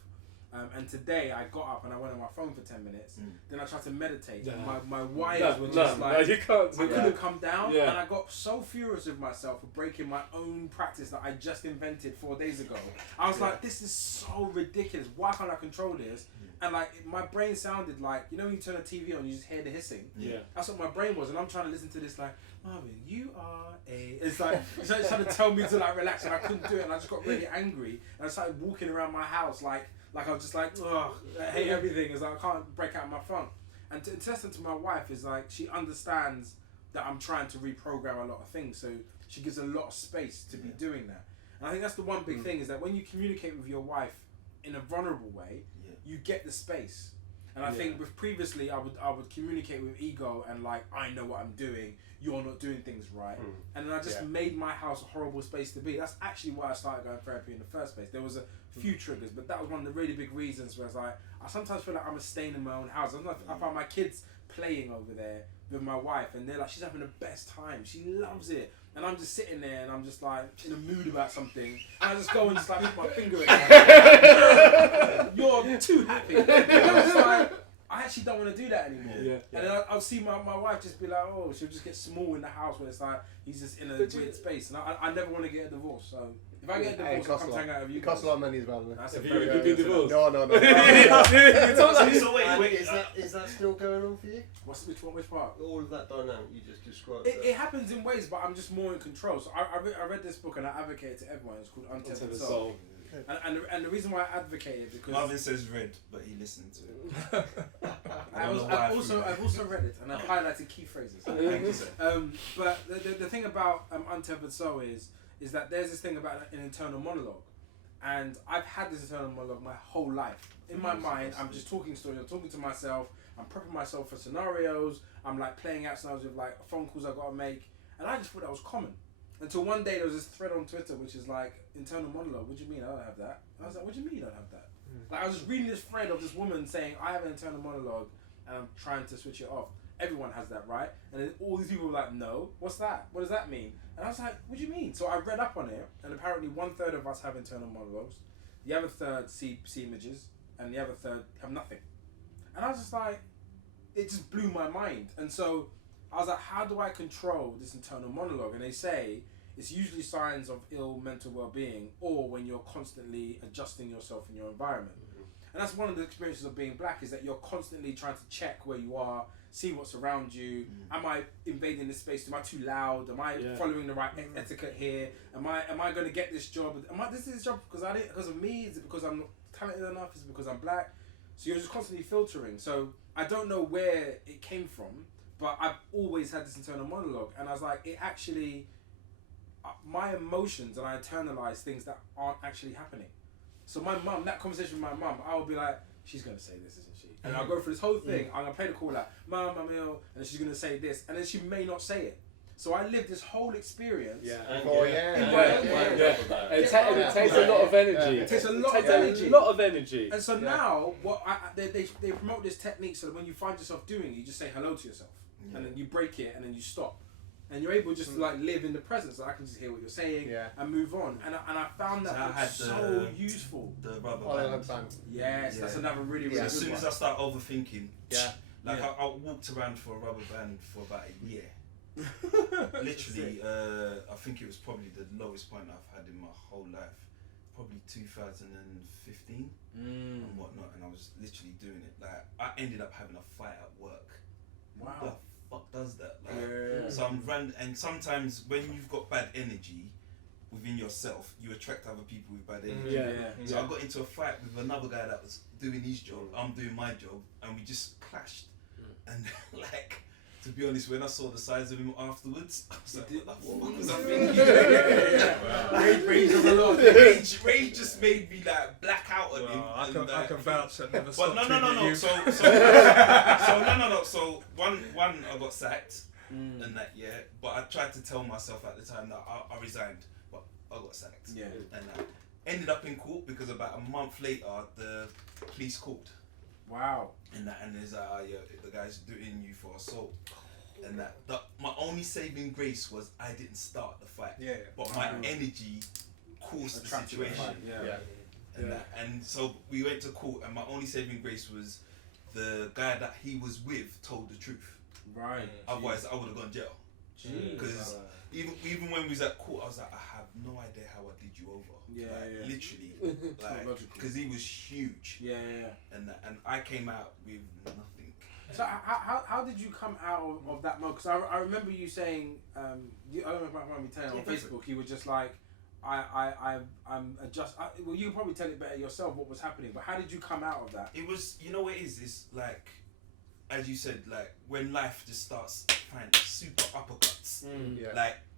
And today I got up and I went on my phone for 10 minutes. Then I tried to meditate. And my wires were just like, you can't I couldn't come down. And I got so furious with myself for breaking my own practice that I just invented 4 days ago. I was like, this is so ridiculous. Why can't I control this? And like my brain sounded like, you know when you turn a TV on, you just hear the hissing? That's what my brain was. And I'm trying to listen to this like, Marvin, you are a... It's like, it's trying to tell me to like relax, and I couldn't do it. And I just got really angry. And I started walking around my house like I was just like, ugh, I hate everything. It's like I can't break out of my funk. And to testament to my wife is like, she understands that I'm trying to reprogram a lot of things. So she gives a lot of space to be doing that. And I think that's the one big thing, is that when you communicate with your wife in a vulnerable way, you get the space. And I think with previously, I would communicate with ego and like, I know what I'm doing, you're not doing things right. And then I just made my house a horrible space to be. That's actually why I started going therapy in the first place. There was a few triggers, but that was one of the really big reasons, where it's like, I sometimes feel like I'm a stain in my own house. I find my kids playing over there with my wife, and they're like, she's having the best time. She loves it. And I'm just sitting there and I'm just like in a mood about something. And I just go and just like put my finger in it. You're too happy. And I'm just like, I actually don't want to do that anymore. And then I'll see my wife just be like, oh, she'll just get small in the house where it's like, he's just in a weird space. And I never want to get a divorce. So if I get a divorce, I'll come hang out with you. It costs a lot of money as well. That's have you been divorced? No. So wait. Is that still going on for you? Which part? All of that dynamic you just described. It happens in ways, but I'm just more in control. So I read this book and I advocate it to everyone. It's called Untethered Soul. And the reason why I advocate it, because Marvin says read, but he listened to it. I've also read it and I've highlighted key phrases. Thank you, sir. But the thing about Untethered Soul is that there's this thing about an internal monologue, and I've had this internal monologue my whole life. In my mind, I'm just talking stories. I'm talking to myself. I'm prepping myself for scenarios. I'm like playing out scenarios with like phone calls I gotta make, and I just thought that was common. Until one day there was this thread on Twitter which is like, internal monologue, what do you mean I don't have that? I was like, what do you mean you don't have that? Like I was just reading this thread of this woman saying, I have an internal monologue and I'm trying to switch it off. everyone has that right. And then all these people were like, no, what's that? What does that mean? And I was like, what do you mean? So I read up on it, and apparently 1/3 of us have internal monologues, the other third see images, and the other third have nothing. And I was just like, it just blew my mind. And so I was like, how do I control this internal monologue? And they say it's usually signs of ill mental well-being, or when you're constantly adjusting yourself in your environment. And that's one of the experiences of being black, is that you're constantly trying to check where you are, see what's around you. Am I invading this space? Am I too loud? Am I following the right etiquette here? Am I going to get this job? This is this job because of me? Is it because I'm not talented enough? Is it because I'm black? So you're just constantly filtering. So I don't know where it came from, but I've always had this internal monologue, and I was like, it actually, my emotions, and I internalize things that aren't actually happening. So my mum, that conversation with my mum, I would be like, she's going to say this, isn't she? And I'll go through this whole thing, I'm going to play the call like, Mum, I'm ill, and then she's going to say this, and then she may not say it. So I lived this whole experience. It takes a lot of energy. It takes a lot of energy. And so now, they promote this technique so that when you find yourself doing it, you just say hello to yourself. And then you break it, and then you stop. And you're able just to like live in the present, so I can just hear what you're saying and move on. And I found that so useful. The rubber band. Yes, that's another really good one. As soon as I start overthinking, I walked around for a rubber band for about a year. Literally, I think it was probably the lowest point I've had in my whole life. Probably 2015 and whatnot, and I was literally doing it. Like, I ended up having a fight at work. Wow. Who the fuck does that? Like, so I'm and sometimes when you've got bad energy within yourself, you attract other people with bad energy. So I got into a fight with another guy that was doing his job, I'm doing my job, and we just clashed. And like, to be honest, when I saw the size of him afterwards, I was like, what the fuck was I thinking? Rage was a lot. Rage just made me like black out on him. I can vouch that never stopped. But no. So one I got sacked and that but I tried to tell myself at the time that I resigned, but I got sacked. And ended up in court because about a month later the police called. Wow. And there's the guy's doing you for assault. And my only saving grace was I didn't start the fight. But my energy caused the situation. And so we went to court, and my only saving grace was the guy that he was with told the truth. Right. Otherwise I would have gone jail. Because even when we was at court, I was like, I have no idea how I did you over. Literally, like, because he was huge. And I came out with nothing. So how did you come out of that mode? Because I remember you saying, I don't know if I remember telling on Facebook, you were just like, I'm well, you can probably tell it better yourself what was happening, but how did you come out of that? It was, you know what it is? It's like, as you said, like when life just starts trying super uppercuts,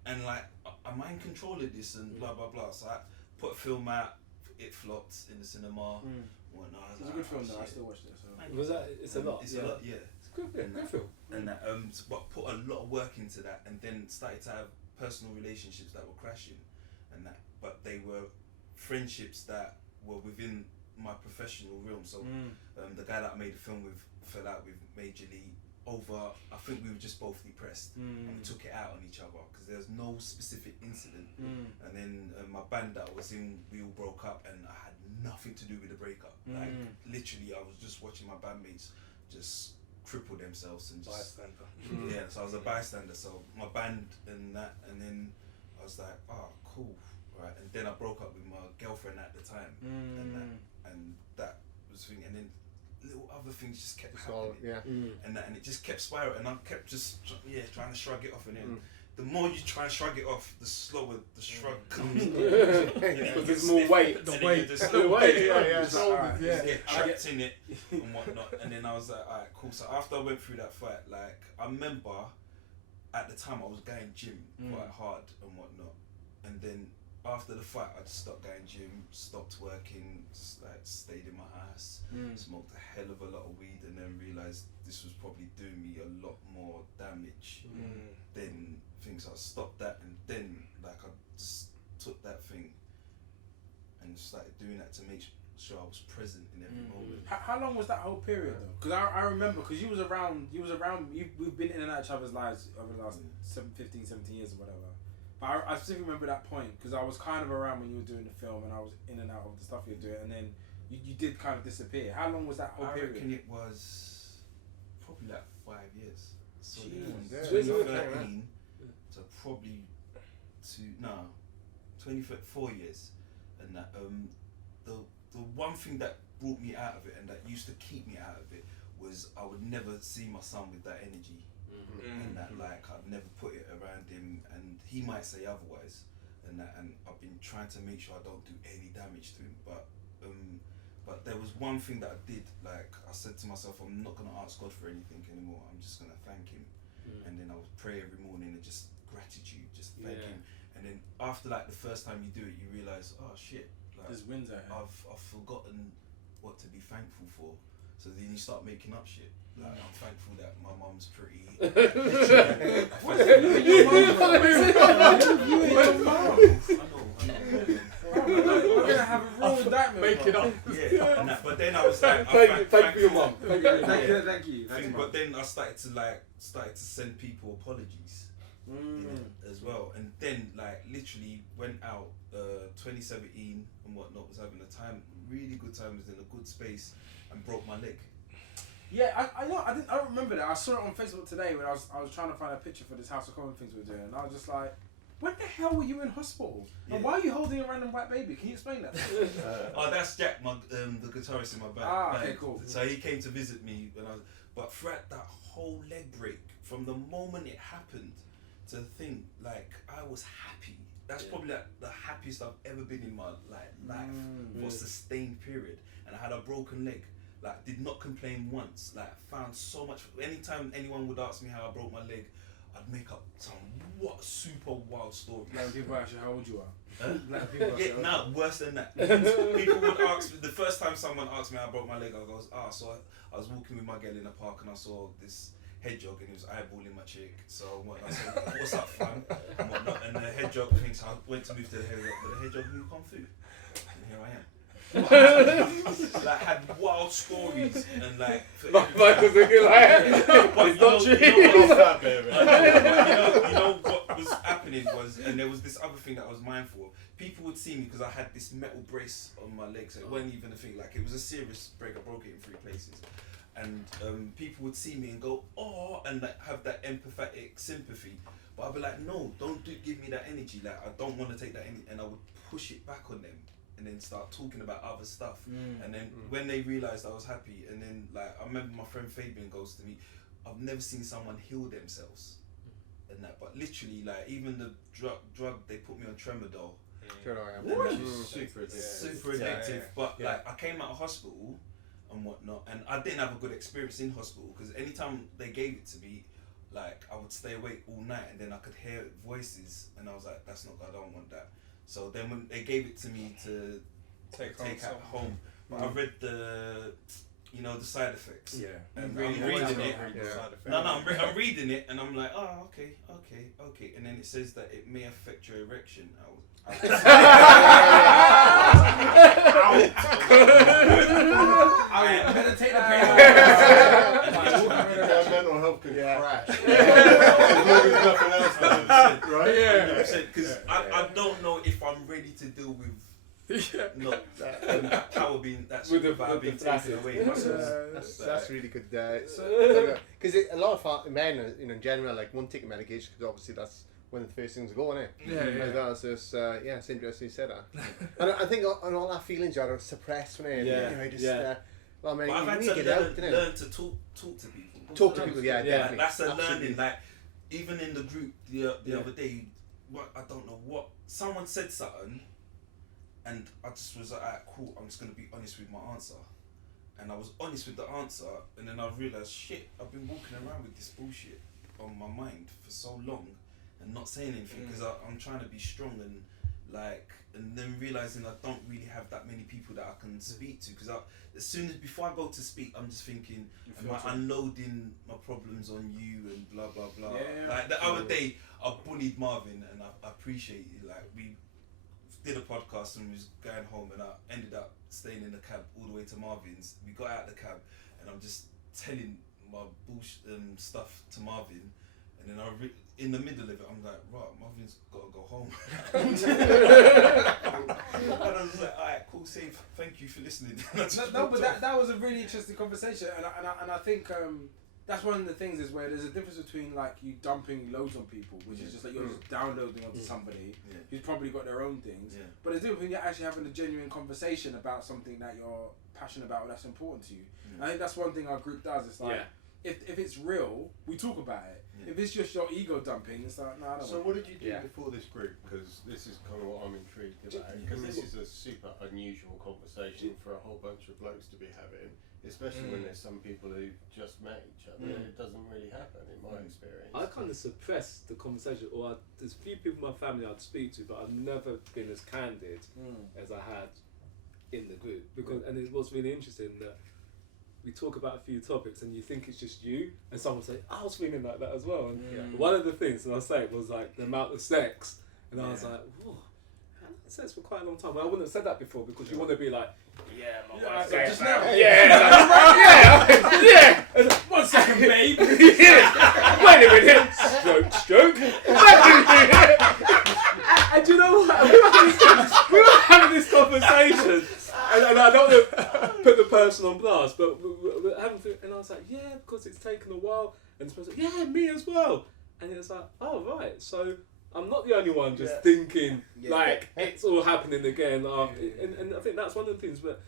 am I in control of this and blah blah blah. So I put a film out, it flopped in the cinema. It's a good film though. I still watched it. So. Was that? It's a lot. It's a lot, It's good film. And but put a lot of work into that, and then started to have personal relationships that were crashing, but they were friendships that were within my professional realm. So the guy that I made the film with fell out with majorly over, I think we were just both depressed and we took it out on each other because there was no specific incident. And then my band that I was in, we all broke up, and I had nothing to do with the breakup. Like literally I was just watching my bandmates just cripple themselves and just bystander. So I was a bystander. So my band and that, and then I was like, oh cool, right. And then I broke up with my girlfriend at the time, and that was thing. And then little other things just kept happening, and it just kept spiraling, and I kept just trying to shrug it off, and then the more you try and shrug it off, the slower the shrug comes. Because there's more weight. The weight. You get trapped in it and whatnot. And then I was like, alright, cool. So after I went through that fight, like I remember at the time I was going gym quite hard and whatnot, and then after the fight I just stopped going gym, stopped working, just like stayed in my house, smoked a hell of a lot of weed, and then realised this was probably doing me a lot more damage than things. So I stopped that, and then like I just took that thing and started doing that to make sure I was present in every moment. How long was that whole period though? Because I remember, because you was around, we've been in and out of each other's lives over the last 15, 17 years or whatever. But I specifically remember that point because I was kind of around when you were doing the film and I was in and out of the stuff you were doing, and then you did kind of disappear. How long was that whole period? I reckon it was probably like 5 years. So Jeez. 2013 to probably 24 years, and that the one thing that brought me out of it and that used to keep me out of it was I would never see my son with that energy, and that like I'd never put it around him, and he might say otherwise, and I've been trying to make sure I don't do any damage to him, but there was one thing that I did, like I said to myself, I'm not gonna ask God for anything anymore, I'm just gonna thank him, and then I would pray every morning and just gratitude, just thank him, and then after like the first time you do it, you realise, oh shit, like, there's wins out here. I've forgotten what to be thankful for. So then you start making up shit. Like I'm thankful that my mum's pretty. We're gonna have a real indictment. Make it up. Yeah, but then I was like, thank you for your mum. Thank you. But then I started to send people apologies. As well, and then like literally went out 2017 and whatnot, was having a time, really good time, was in a good space, and broke my leg. Yeah, I know. I don't remember that. I saw it on Facebook today when I was trying to find a picture for this House of Common things we were doing, and I was just like, when the hell were you in hospital? And why are you holding a random white baby? Can you explain that? Oh, that's Jack, the guitarist in my band. Okay, cool. So he came to visit me when but throughout that whole leg break, from the moment it happened to think, like I was happy. That's probably like the happiest I've ever been in my life for a sustained period. And I had a broken leg. Like did not complain once. Like found so much. Anytime anyone would ask me how I broke my leg, I'd make up some super wild story. Like people ask you how old you are. Yeah, no, worse than that. People would ask me, the first time someone asked me how I broke my leg, I goes, so I was walking with my girl in the park and I saw this hedgehog and he was eyeballing my chick. So I said, what's up, fam? And whatnot. And the hedgehog thinks I went to move to the hedgehog, but the hedgehog moved kung fu. And here I am. Like had wild stories and like. But it's not true. You know what was happening was, and there was this other thing that I was mindful of. People would see me because I had this metal brace on my leg, so it wasn't even a thing. Like it was a serious break. I broke it in 3 places. And people would see me and go, oh, and like, have that empathetic sympathy. But I'd be like, no, don't give me that energy. Like I don't want to take that energy, and I would push it back on them, and then start talking about other stuff. And then when they realised I was happy, and then like I remember my friend Fabian goes to me, I've never seen someone heal themselves, and that. But literally, like even the drug they put me on Tramadol. Super addictive. But like I came out of hospital and whatnot, and I didn't have a good experience in hospital because anytime they gave it to me, like I would stay awake all night and then I could hear voices and I was like, that's not good, I don't want that. So then when they gave it to me to take at home, but I read the side effects. Yeah. And I'm reading it. I'm reading it and I'm like, oh, okay. And then it says that it may affect your erection. I meditate the pain. Mental health can crash. Nothing else, right? Yeah. Because I don't know if I'm ready to deal with that power being being taken away. That's really good. Because a lot of men, in general, like won't take medication because obviously that's one of the first things to go, isn't it? Yeah. So it's interesting you said that. And I think on all our feelings are suppressed, when well, man, I've had to learn to talk to people. Talk to people, definitely. That's a learning. Like even in the group the other day, I don't know what someone said something, and I just was like, alright, cool. I'm just gonna be honest with my answer, and I was honest with the answer, and then I realised, shit, I've been walking around with this bullshit on my mind for so long, and not saying anything because I'm trying to be strong and then realising I don't really have that many people that I can speak to because before I go to speak, I'm just thinking, am I unloading my problems on you and blah blah blah. Like the other day, I bullied Marvin and I appreciate it. Like we did a podcast and we was going home, and I ended up staying in the cab all the way to Marvin's. We got out the cab, and I'm just telling my bullshit stuff to Marvin, and then in the middle of it, I'm like, right, Marvin's got to go home. And I was like, alright, cool, safe. Thank you for listening. No, but that was a really interesting conversation, and I think that's one of the things is where there's a difference between like you dumping loads on people, which is just like you're just downloading onto somebody who's probably got their own things. Yeah. But it's different when you're actually having a genuine conversation about something that you're passionate about or that's important to you. I think that's one thing our group does. It's like if it's real, we talk about it. If it's just your ego dumping, it's like, no, I don't So what did you do before this group? Because this is kind of what I'm intrigued about. Because this is a super unusual conversation for a whole bunch of blokes to be having, especially when there's some people who just met each other. It doesn't really happen in my experience. I kind of suppress the conversation, or there's a few people in my family I'd speak to, but I've never been as candid as I had in the group. Because and it was really interesting that we talk about a few topics and you think it's just you, and someone will say, I was feeling like that as well. And one of the things that I say was like the amount of sex, and I was like, whoa, I haven't had sex for quite a long time. Well, I wouldn't have said that before because you want to be like, my wife's just now. Yeah. 1 second, babe. Wait a minute. Stroke. And you know what? We were having this conversation, and I don't want to put the person on blast, but we're having, and I was like, yeah, because it's taken a while, and the person was like, yeah, me as well, and it was like, oh right, so I'm not the only one just thinking like it's all happening again. And I think that's one of the things, but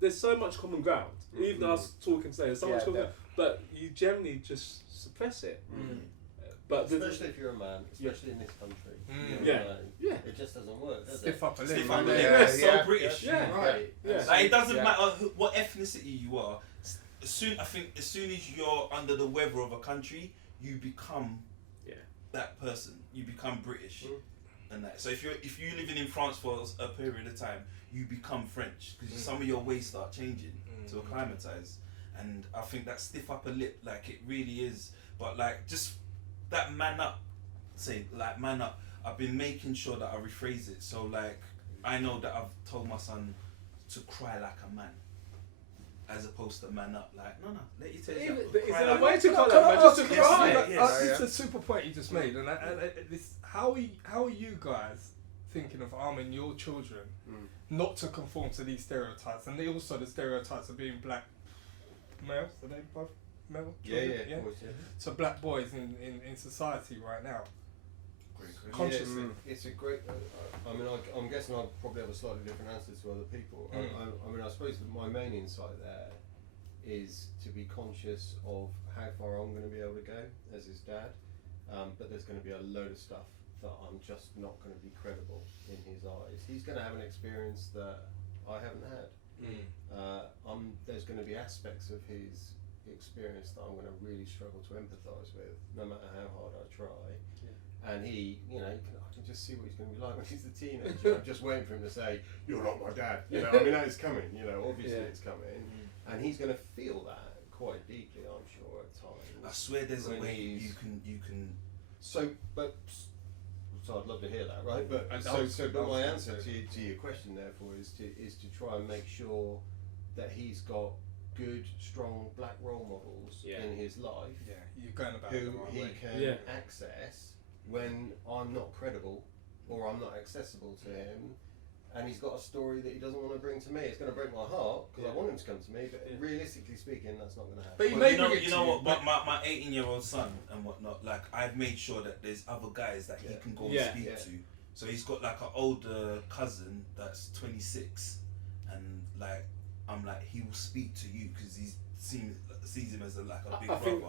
there's so much common ground. Even us talking today, there's so much common ground, but you generally just suppress it. But especially if you're a man, especially in this country, it just doesn't work, does Stiff it? upper lip. Stiff upper lip. So British. Right. Like, it doesn't matter what ethnicity you are. As soon as you're under the weather of a country, you become that person. You become British, and that. So if you're living in France for a period of time, you become French because some of your ways start changing to acclimatise. And I think that stiff upper lip, like it really is. But like just that man up, man up. I've been making sure that I rephrase it. So like I know that I've told my son to cry like a man, as opposed to man up. Like no, let you take it. But is there a way to call that? Just to cry. It's a super point you just made, and this how are you guys thinking of arming your children not to conform to these stereotypes, and they also the stereotypes of being black males? Are they both male children? Yeah. Of course, So black boys in society right now. Great Consciously. It's a great. I mean, I'm guessing I probably have a slightly different answer to other people. I mean, I suppose that my main insight there is to be conscious of how far I'm going to be able to go as his dad, but there's going to be a load of stuff that I'm just not going to be credible in his eyes. He's going to have an experience that I haven't had. There's going to be aspects of his experience that I'm going to really struggle to empathise with, no matter how hard I try. And he, I can just see what he's going to be like when he's a teenager. I'm just waiting for him to say, "You're not my dad." I mean, that is coming. Obviously it's coming, and he's going to feel that quite deeply, I'm sure, at times. I swear, there's a way you can. So I'd love to hear that, right? But but my answer to your question, therefore, is to try and make sure that he's got good, strong black role models in his life. Yeah, you're going about who he can access when I'm not credible or I'm not accessible to him, and he's got a story that he doesn't want to bring to me. It's going to break my heart because I want him to come to me, but realistically speaking, that's not going to happen. But you know what? But my 18-year-old son and whatnot, like I've made sure that there's other guys that he can go and speak to. So he's got like an older cousin that's 26, and like I'm like he will speak to you because he sees him as a big brother.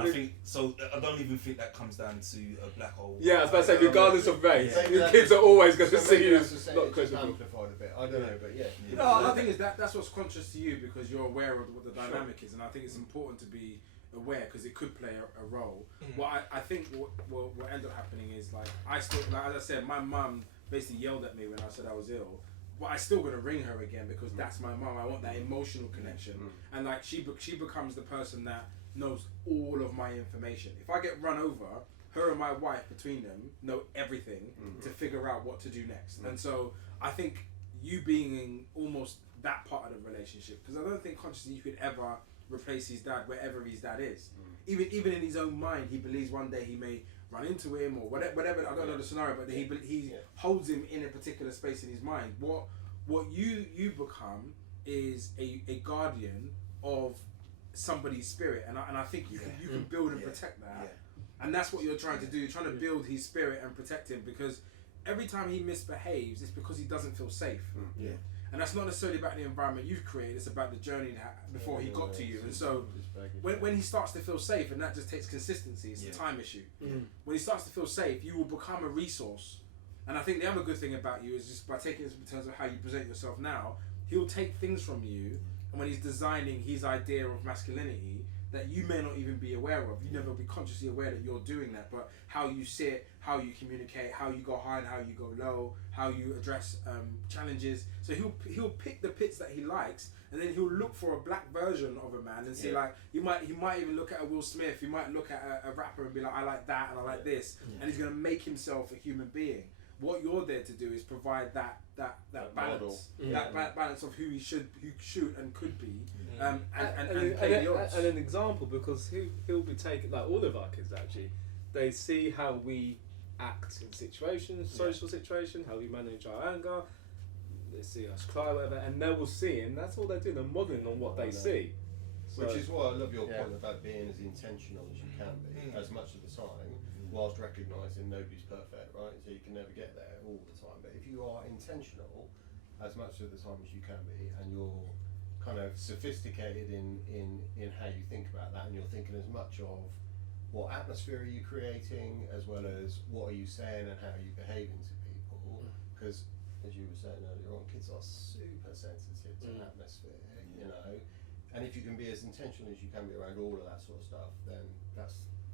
I think so. I don't even think that comes down to a black hole. Yeah, I was about to say, regardless of race, your kids are always going to see you not credible. Amplified a bit. I don't know, but No, I think is that's what's conscious to you because you're aware of what the dynamic is, and I think it's important to be aware because it could play a role. What I think what ended up happening is like I still, as I said, my mum basically yelled at me when I said I was ill. But I still gonna ring her again because that's my mum. I want that emotional connection, and like she becomes the person that knows all of my information. If I get run over, her and my wife between them know everything to figure out what to do next. And so I think you being in almost that part of the relationship, because I don't think consciously you could ever replace his dad wherever his dad is. Even in his own mind, he believes one day he may run into him or whatever. I don't know the scenario, but he holds him in a particular space in his mind. What you become is a guardian of somebody's spirit, and I think you can build and protect that, and that's what you're trying to do. You're trying to build his spirit and protect him, because every time he misbehaves, it's because he doesn't feel safe. And that's not necessarily about the environment you've created, it's about the journey before he got to you. And so when he starts to feel safe, and that just takes consistency, it's a time issue. When he starts to feel safe, you will become a resource. And I think the other good thing about you is just by taking this in terms of how you present yourself now, he'll take things from you, and when he's designing his idea of masculinity that you may not even be aware of, you never be consciously aware that you're doing that, but how you sit, how you communicate, how you go high and how you go low, how you address challenges. So he'll pick the pits that he likes, and then he'll look for a black version of a man and see, like, he might even look at a Will Smith, he might look at a rapper and be like, I like that and I like this, and he's gonna make himself a human being. What you're there to do is provide that balance, that balance of who he should and could be, and an example, because he'll be taking, like all of our kids actually, they see how we act in situations, social situations, how we manage our anger, they see us cry, whatever, and they will see, and that's all they're doing, they're modelling on what they see. So, which is why I love your point about being as intentional as you can be, as much of the time, whilst recognising nobody's perfect, right? So you can never get there all the time. But if you are intentional as much of the time as you can be, and you're kind of sophisticated in how you think about that, and you're thinking as much of what atmosphere are you creating, as well as what are you saying and how are you behaving to people, because as you were saying earlier on, kids are super sensitive to atmosphere, you know, and if you can be as intentional as you can be around all of that sort of stuff, then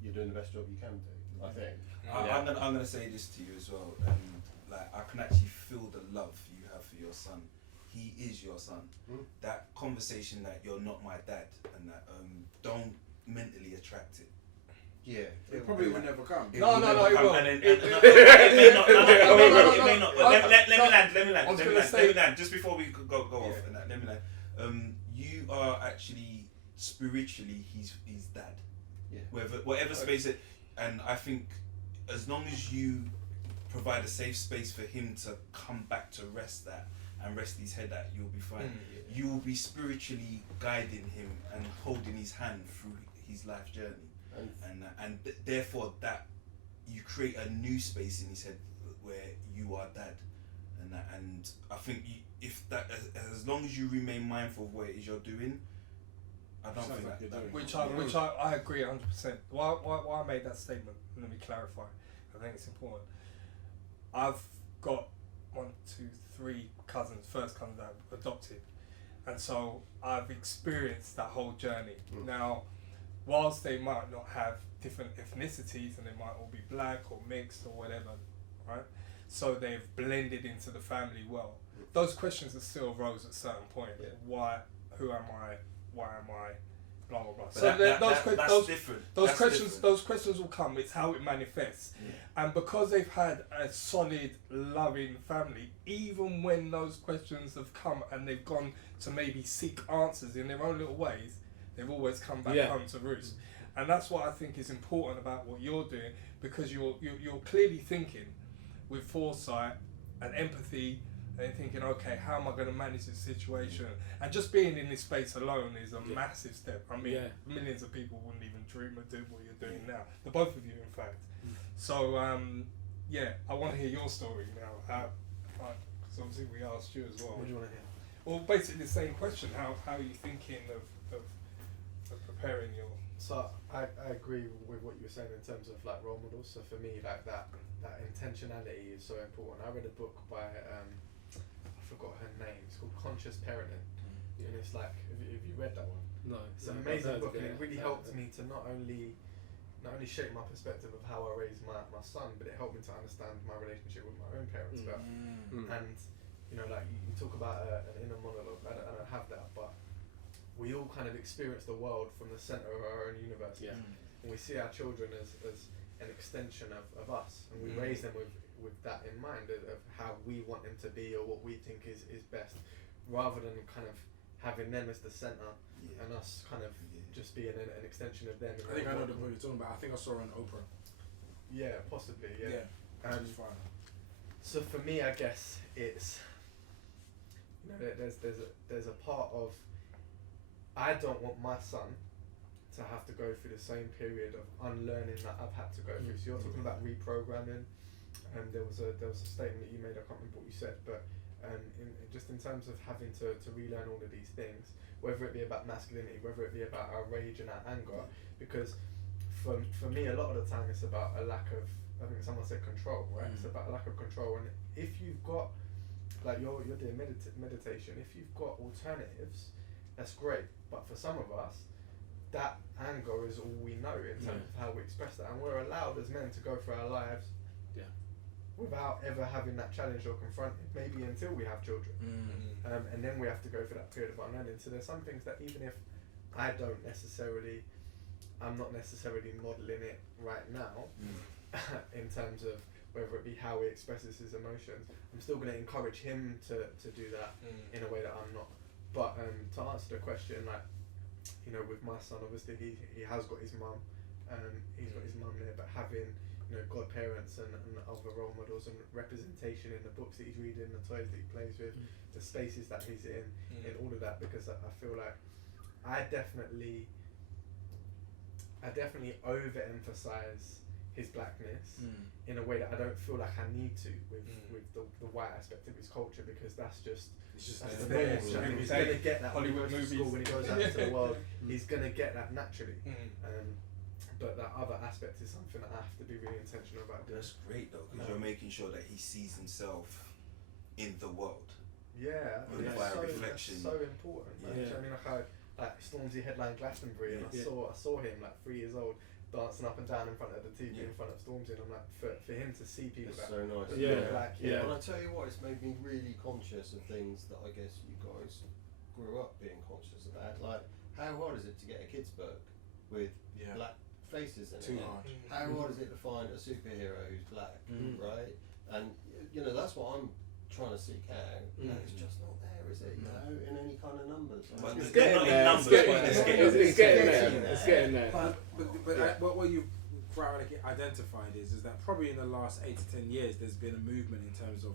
you're doing the best job you can do, I think. I'm gonna say this to you as well, like I can actually feel the love you have for your son. He is your son. That conversation that you're not my dad, and that don't mentally attract it. Yeah, it probably would never come. No, it will. It may not. Let me land. Just before we go off, and let me land. You are actually spiritually his dad. Yeah. Whatever space it, and I think as long as you provide a safe space for him to come back to rest his head at, you'll be fine. You will be spiritually guiding him and holding his hand through his life journey, and therefore that you create a new space in his head where you are dad, and I think if that, as long as you remain mindful of what it is you're doing, I don't think that. Which I agree 100%. Why I made that statement? Let me clarify. I think it's important. I've got 1, 2, 3 cousins, first cousins that I've adopted, and so I've experienced that whole journey. Now, whilst they might not have different ethnicities and they might all be black or mixed or whatever, right? So they've blended into the family well. Those questions are still arose at a certain point. Why? Who am I? Why am I? Blah blah blah. So those questions will come. It's how it manifests, and because they've had a solid, loving family, even when those questions have come and they've gone to maybe seek answers in their own little ways, they've always come back home to roost. And that's what I think is important about what you're doing, because you're clearly thinking with foresight and empathy. And thinking, okay, how am I going to manage this situation? And just being in this space alone is a massive step. I mean, millions of people wouldn't even dream of doing what you're doing now. The both of you, in fact. So, I want to hear your story now. Because obviously we asked you as well. What do you want to hear? Well, basically the same question. How are you thinking of preparing your... So, I agree with what you were saying in terms of like role models. So for me, like that intentionality is so important. I read a book by... I forgot her name. It's called Conscious Parenting, and it's like, have you read that one? No. It's an amazing book, and it really helped me to not only shape my perspective of how I raised my son, but it helped me to understand my relationship with my own parents better. And you know, like you talk about an inner monologue. I don't have that, but we all kind of experience the world from the center of our own universe, and we see our children as an extension of us, and we raise them with that in mind of how we want them to be or what we think is best, rather than kind of having them as the centre and us kind of just being an extension of them. I think I know the movie you're talking about. I think I saw it on Oprah. Yeah, possibly. Yeah. Fine. So for me, I guess it's, you know, there's a part of, I don't want my son to have to go through the same period of unlearning that I've had to go through. So you're talking about reprogramming, and there was a statement that you made. I can't remember what you said, but in terms of having to relearn all of these things, whether it be about masculinity, whether it be about our rage and our anger, because for me, a lot of the time it's about a lack of, I think someone said control, right? It's about a lack of control, and if you've got, like you're doing meditation, if you've got alternatives, that's great. But for some of us, that anger is all we know in terms of how we express that, and we're allowed as men to go through our lives without ever having that challenge or confronted, maybe until we have children. And then we have to go through that period of unlearning. So there's some things that even if I'm not necessarily modelling it right now, in terms of whether it be how he expresses his emotions, I'm still going to encourage him to do that in a way that I'm not. But to answer the question, like, you know, with my son, obviously he has got his mum, he's got his mum there, but having, you know, godparents and other role models and representation in the books that he's reading, the toys that he plays with, the spaces that he's in all of that, because I feel like I definitely overemphasize his blackness in a way that I don't feel like I need to with the white aspect of his culture, because that's the norm. He's going to get that when he goes to school, when he goes out into the world. He's going to get that naturally. But that other aspect is something that I have to be really intentional about doing. That's great though, because you're making sure that he sees himself in the world. Yeah, by reflection. That's so important. I mean, like Stormzy headline Glastonbury, and I saw him like 3 years old dancing up and down in front of the TV in front of Stormzy, and I'm like, for him to see people it's that so nice. And I tell you what, it's made me really conscious of things that I guess you guys grew up being conscious about. Like, how hard is it to get a kid's book with black faces in it? How hard is it to find a superhero who's black, right? And you know, that's what I'm trying to seek out. It's just not there, is it? You know, in any kind of numbers. But it's getting there. It's getting there. But what you've identified is that probably in the last 8 to 10 years there's been a movement in terms of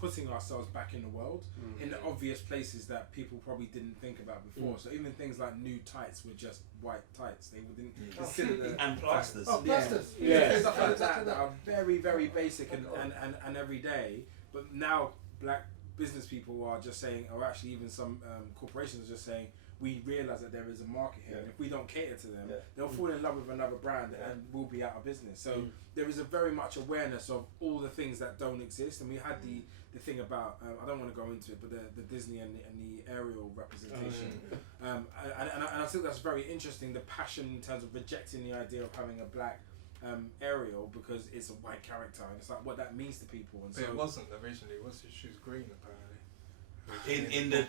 putting ourselves back in the world in the obvious places that people probably didn't think about before. So even things like nude tights were just white tights. They wouldn't consider the and plasters. Plasters. Stuff like that are very, very basic and everyday. But now black business people are just saying, or actually even some corporations are just saying, we realise that there is a market here, and if we don't cater to them, they'll fall in love with another brand and we'll be out of business. So there is a very much awareness of all the things that don't exist, and we had the thing about I don't want to go into it, but the Disney and the Ariel representation, and I think that's very interesting. The passion in terms of rejecting the idea of having a black Ariel because it's a white character, and it's like what that means to people. And but so it wasn't originally. She was green apparently. In the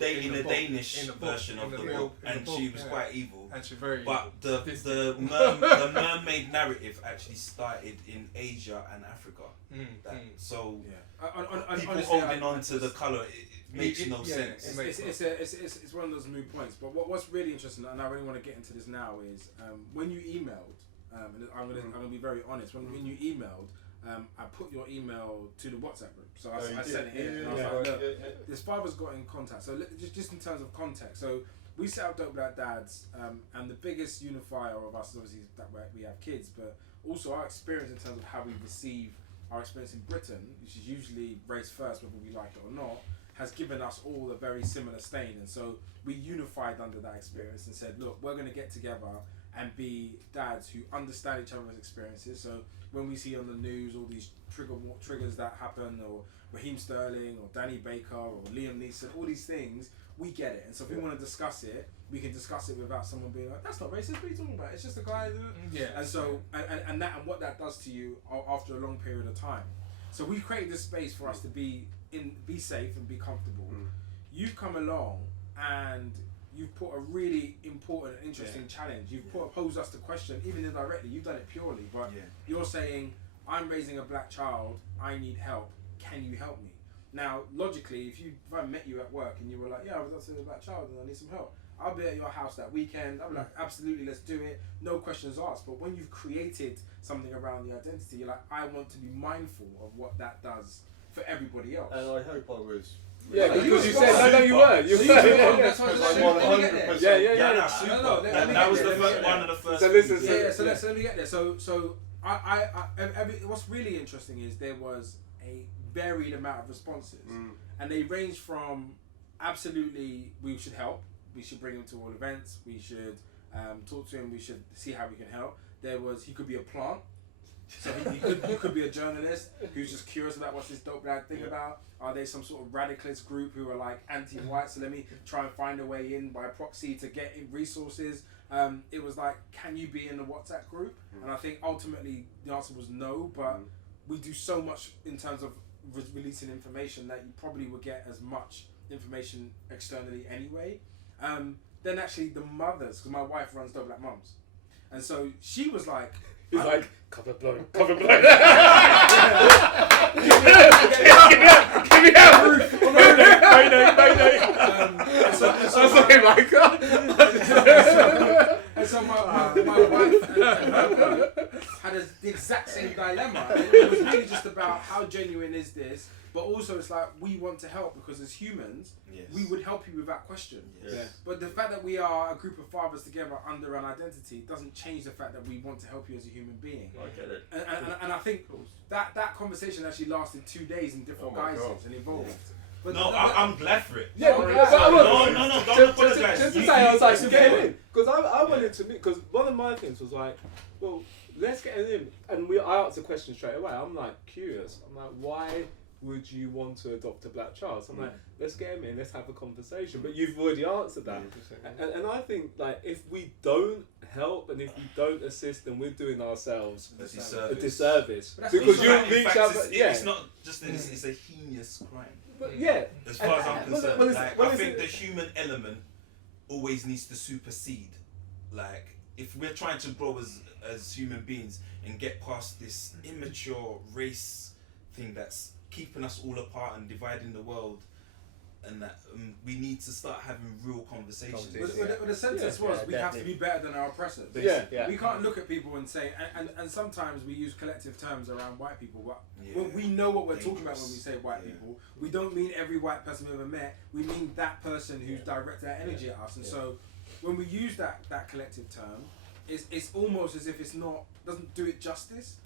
Danish version of the book, and she was quite evil. And she's very but evil. the mermaid narrative actually started in Asia and Africa. So people holding on to the colour, it makes no sense. It's one of those moot points. But what's really interesting, and I really want to get into this now, is when you emailed. And I'm gonna be very honest. When you emailed, I put your email to the WhatsApp group, so I sent it in, and I was like, look, this father's got in contact. So just in terms of context, so we set up Dope Black Dads, and the biggest unifier of us is obviously that we have kids, but also our experience in terms of how we receive our experience in Britain, which is usually race first, whether we like it or not, has given us all a very similar stain, and so we unified under that experience and said, look, we're going to get together and be dads who understand each other's experiences. So when we see on the news all these triggers that happen, or Raheem Sterling or Danny Baker or Liam Neeson, all these things, we get it. And so if we want to discuss it, we can discuss it without someone being like, that's not racist, what are you talking about? It's just a guy. And so and what that does to you after a long period of time. So we created this space for us to be safe and be comfortable. You've come along and you've put a really important and interesting challenge. You've posed us the question, even indirectly, you've done it purely, but you're saying, I'm raising a black child, I need help, can you help me? Now, logically, if I met you at work and you were like, yeah, I was adopting a black child and I need some help, I'll be at your house that weekend, I'll be like, absolutely, let's do it, no questions asked. But when you've created something around the identity, you're like, I want to be mindful of what that does for everybody else. And I hope I was. Yeah, because you said, no, you were. You were. That's what I'm saying. That was one of the first. So listen. So let me get there. So I what's really interesting is there was a varied amount of responses, and they ranged from absolutely we should help, we should bring him to all events, we should talk to him, we should see how we can help. There was, he could be a plant, so he could be a journalist who's just curious about what's this dope black thing about. Are they some sort of radicalist group who are like anti-white, so let me try and find a way in by proxy to get in resources. It was like, can you be in the WhatsApp group? And I think ultimately the answer was no, but we do so much in terms of releasing information that you probably would get as much information externally anyway. Then actually the mothers, because my wife runs Dope Black Mums, and so she was like, he's like, cover blown. Give me out, Ruth. Mayday. And so my wife and her had the exact same dilemma. It was really just about how genuine is this, but also it's like we want to help because as humans, we would help you without question. But the fact that we are a group of fathers together under an identity doesn't change the fact that we want to help you as a human being. I get it. And I think that conversation actually lasted 2 days in different guises and evolved. But I'm glad for it. Yeah, no, don't apologise. Just to say, I was like, get him in. Because I wanted to meet, because one of my things was like, well, let's get him in. And I asked a question straight away. I'm like, curious. I'm like, why would you want to adopt a black child? So I'm like, let's get him in, let's have a conversation. But you've already answered that. And I think, like, if we don't help and if we don't assist, then we're doing ourselves a disservice. Because you reach out. It's not just it's a heinous crime. But as far as I'm concerned, I think the human element always needs to supersede. Like, if we're trying to grow as human beings and get past this immature race thing that's keeping us all apart and dividing the world, and that we need to start having real conversations. But the sentence was, we have to be better than our oppressors. We can't look at people and say, and sometimes we use collective terms around white people, but when we know what we're talking about when we say white people, we don't mean every white person we've ever met, we mean that person who's directed that energy at us. And so when we use that collective term, it's almost as if it's doesn't do it justice.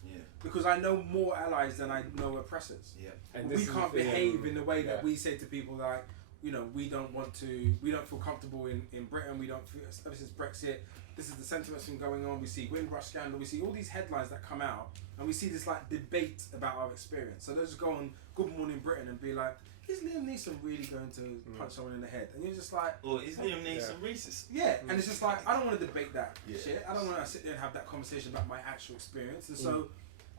Because I know more allies than I know oppressors. And we can't behave in the way that we say to people like, you know, we don't feel comfortable in Britain, we don't feel, ever since Brexit, this is the sentiments been going on, we see Windrush scandal, we see all these headlines that come out, and we see this like debate about our experience. So they'll just go on Good Morning Britain and be like, is Liam Neeson really going to punch someone in the head? And you're just like... Or is Liam Neeson racist? Yeah, and it's just like, I don't want to debate that shit. I don't want to sit there and have that conversation about my actual experience. And so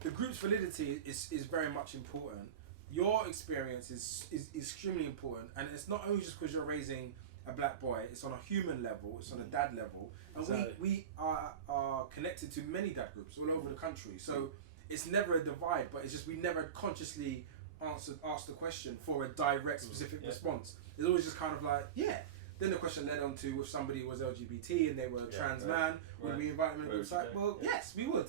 the group's validity is very much important. Your experience is extremely important. And it's not only just because you're raising a black boy, it's on a human level, it's on a dad level. And we are connected to many dad groups all over the country. So it's never a divide, but it's just we never consciously asked the question for a direct specific response. It's always just kind of like, then the question led on to if somebody was LGBT and they were a trans man, would we invite them in the group? Like, well, yes, we would.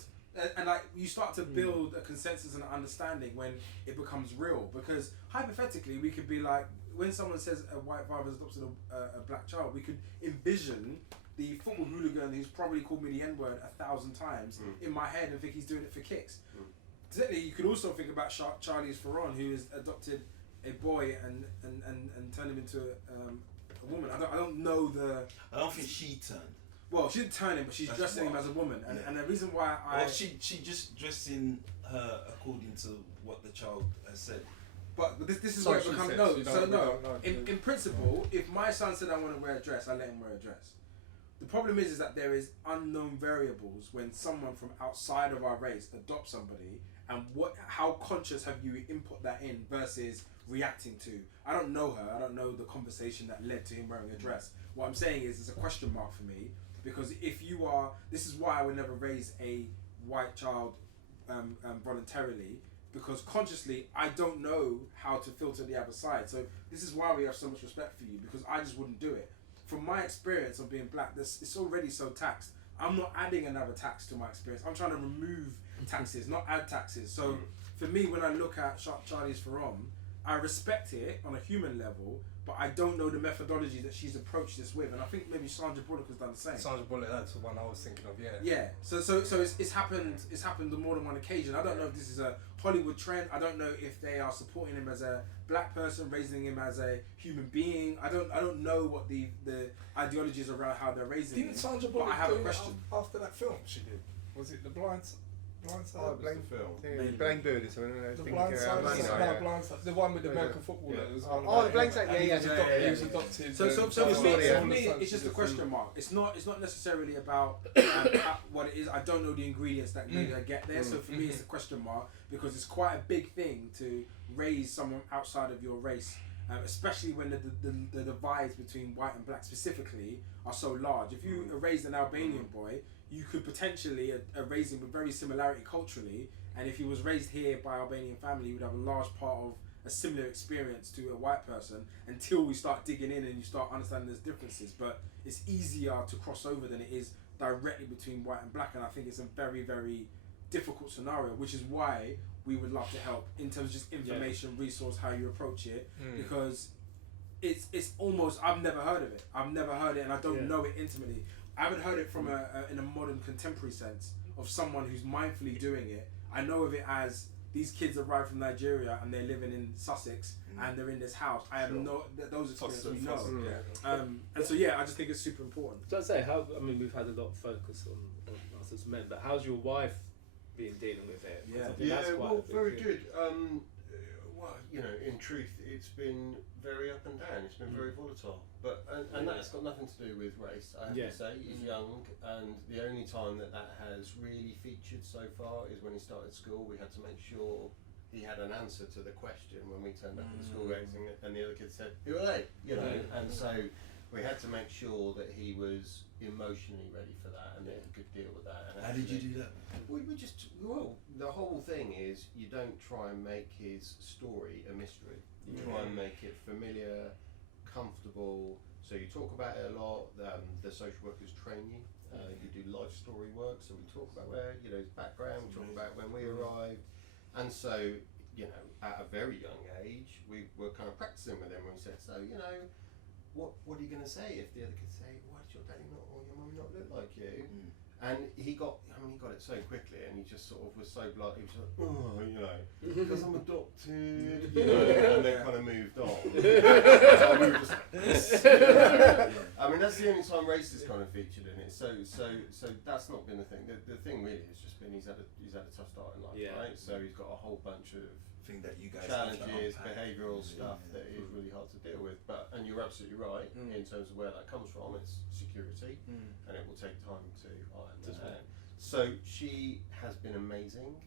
And like you start to build a consensus and an understanding when it becomes real, because hypothetically we could be like, when someone says a white father's adopted a black child, we could envision the football hooligan who's probably called me the N-word 1,000 times in my head and think he's doing it for kicks. Certainly, you could also think about Charlize Theron, who has adopted a boy and turned him into a woman. I don't know the. I don't think she turned. Well, she didn't turn him, but she's dressing him as a woman, and the reason why she just dressed in her according to what the child has said. But this is where it becomes in principle, if my son said I want to wear a dress, I let him wear a dress. The problem is that there is unknown variables when someone from outside of our race adopts somebody, and how conscious have you input that in versus reacting to. I don't know her. I don't know the conversation that led to him wearing a dress. What I'm saying is, it's a question mark for me, because if you are, this is why I would never raise a white child voluntarily, because consciously I don't know how to filter the other side. So this is why we have so much respect for you, because I just wouldn't do it. From my experience of being black, it's already so taxed. I'm not adding another tax to my experience. I'm trying to remove taxes, not add taxes. So for me, when I look at Charlize Theron, I respect it on a human level, but I don't know the methodology that she's approached this with, and I think maybe Sandra Bullock has done the same. Sandra Bullock, that's the one I was thinking of. Yeah. Yeah. So it's happened. It's happened on more than one occasion. I don't know if this is a Hollywood trend. I don't know if they are supporting him as a black person, raising him as a human being. I don't know what the ideologies around how they're raising him. Didn't Sandra Bullock I have a do it question. after that film she did? Was it The Blind Side? Blind Bird or something. I The think, Blind Side. Blind Side. The one with the American footballer. Yeah. It was on Oh, The Blind Side. and Yeah, he was adopted. So for for me, it's just a question mark. It's not necessarily about what it is. I don't know the ingredients that made her get there. So for me, it's a question mark, because it's quite a big thing to raise someone outside of your race, especially when the divides between white and black specifically are so large. If you raised an Albanian boy, you could potentially raise him with very similarity culturally, and if he was raised here by Albanian family, he would have a large part of a similar experience to a white person, until we start digging in and you start understanding there's differences. But it's easier to cross over than it is directly between white and black, and I think it's a very, very difficult scenario, which is why we would love to help in terms of just information, resource, how you approach it, because it's almost, I've never heard of it, and I don't know it intimately. I haven't heard it from in a modern contemporary sense of someone who's mindfully doing it. I know of it as these kids arrive from Nigeria and they're living in Sussex and they're in this house. I have those experiences we know. And so I just think it's super important. So I'd say we've had a lot of focus on us as men, but how's your wife been dealing with it? Very good. Well, in truth, it's been very up and down. It's been very volatile, but and that's got nothing to do with race. I have to say, he's young, and the only time that has really featured so far is when he started school. We had to make sure he had an answer to the question when we turned up at the school gates, and the other kids said, "Who are they?" And so we had to make sure that he was emotionally ready for that and that he could deal with that. And how did you do that? The whole thing is, you don't try and make his story a mystery. You try and make it familiar, comfortable. So you talk about it a lot. The social workers train you. You do life story work. So we talk about his background. We talk about when we arrived, and so at a very young age, we were kind of practicing with him. And we said, what are you going to say if the other kids say, why does your daddy or your mummy not look like you? And he got it so quickly, and he just sort of was so blunt. He was like, because I'm adopted, and then kind of moved on. So we were just I mean, that's the only time race is kind of featured in it. So that's not been the thing. The thing really has just been he's had a tough start in life, right? So he's got a whole bunch of that you guys challenges, behavioural stuff that is really hard to deal with. And you're absolutely right in terms of where that comes from. It's security, and it will take time to iron that out. So she has been amazing,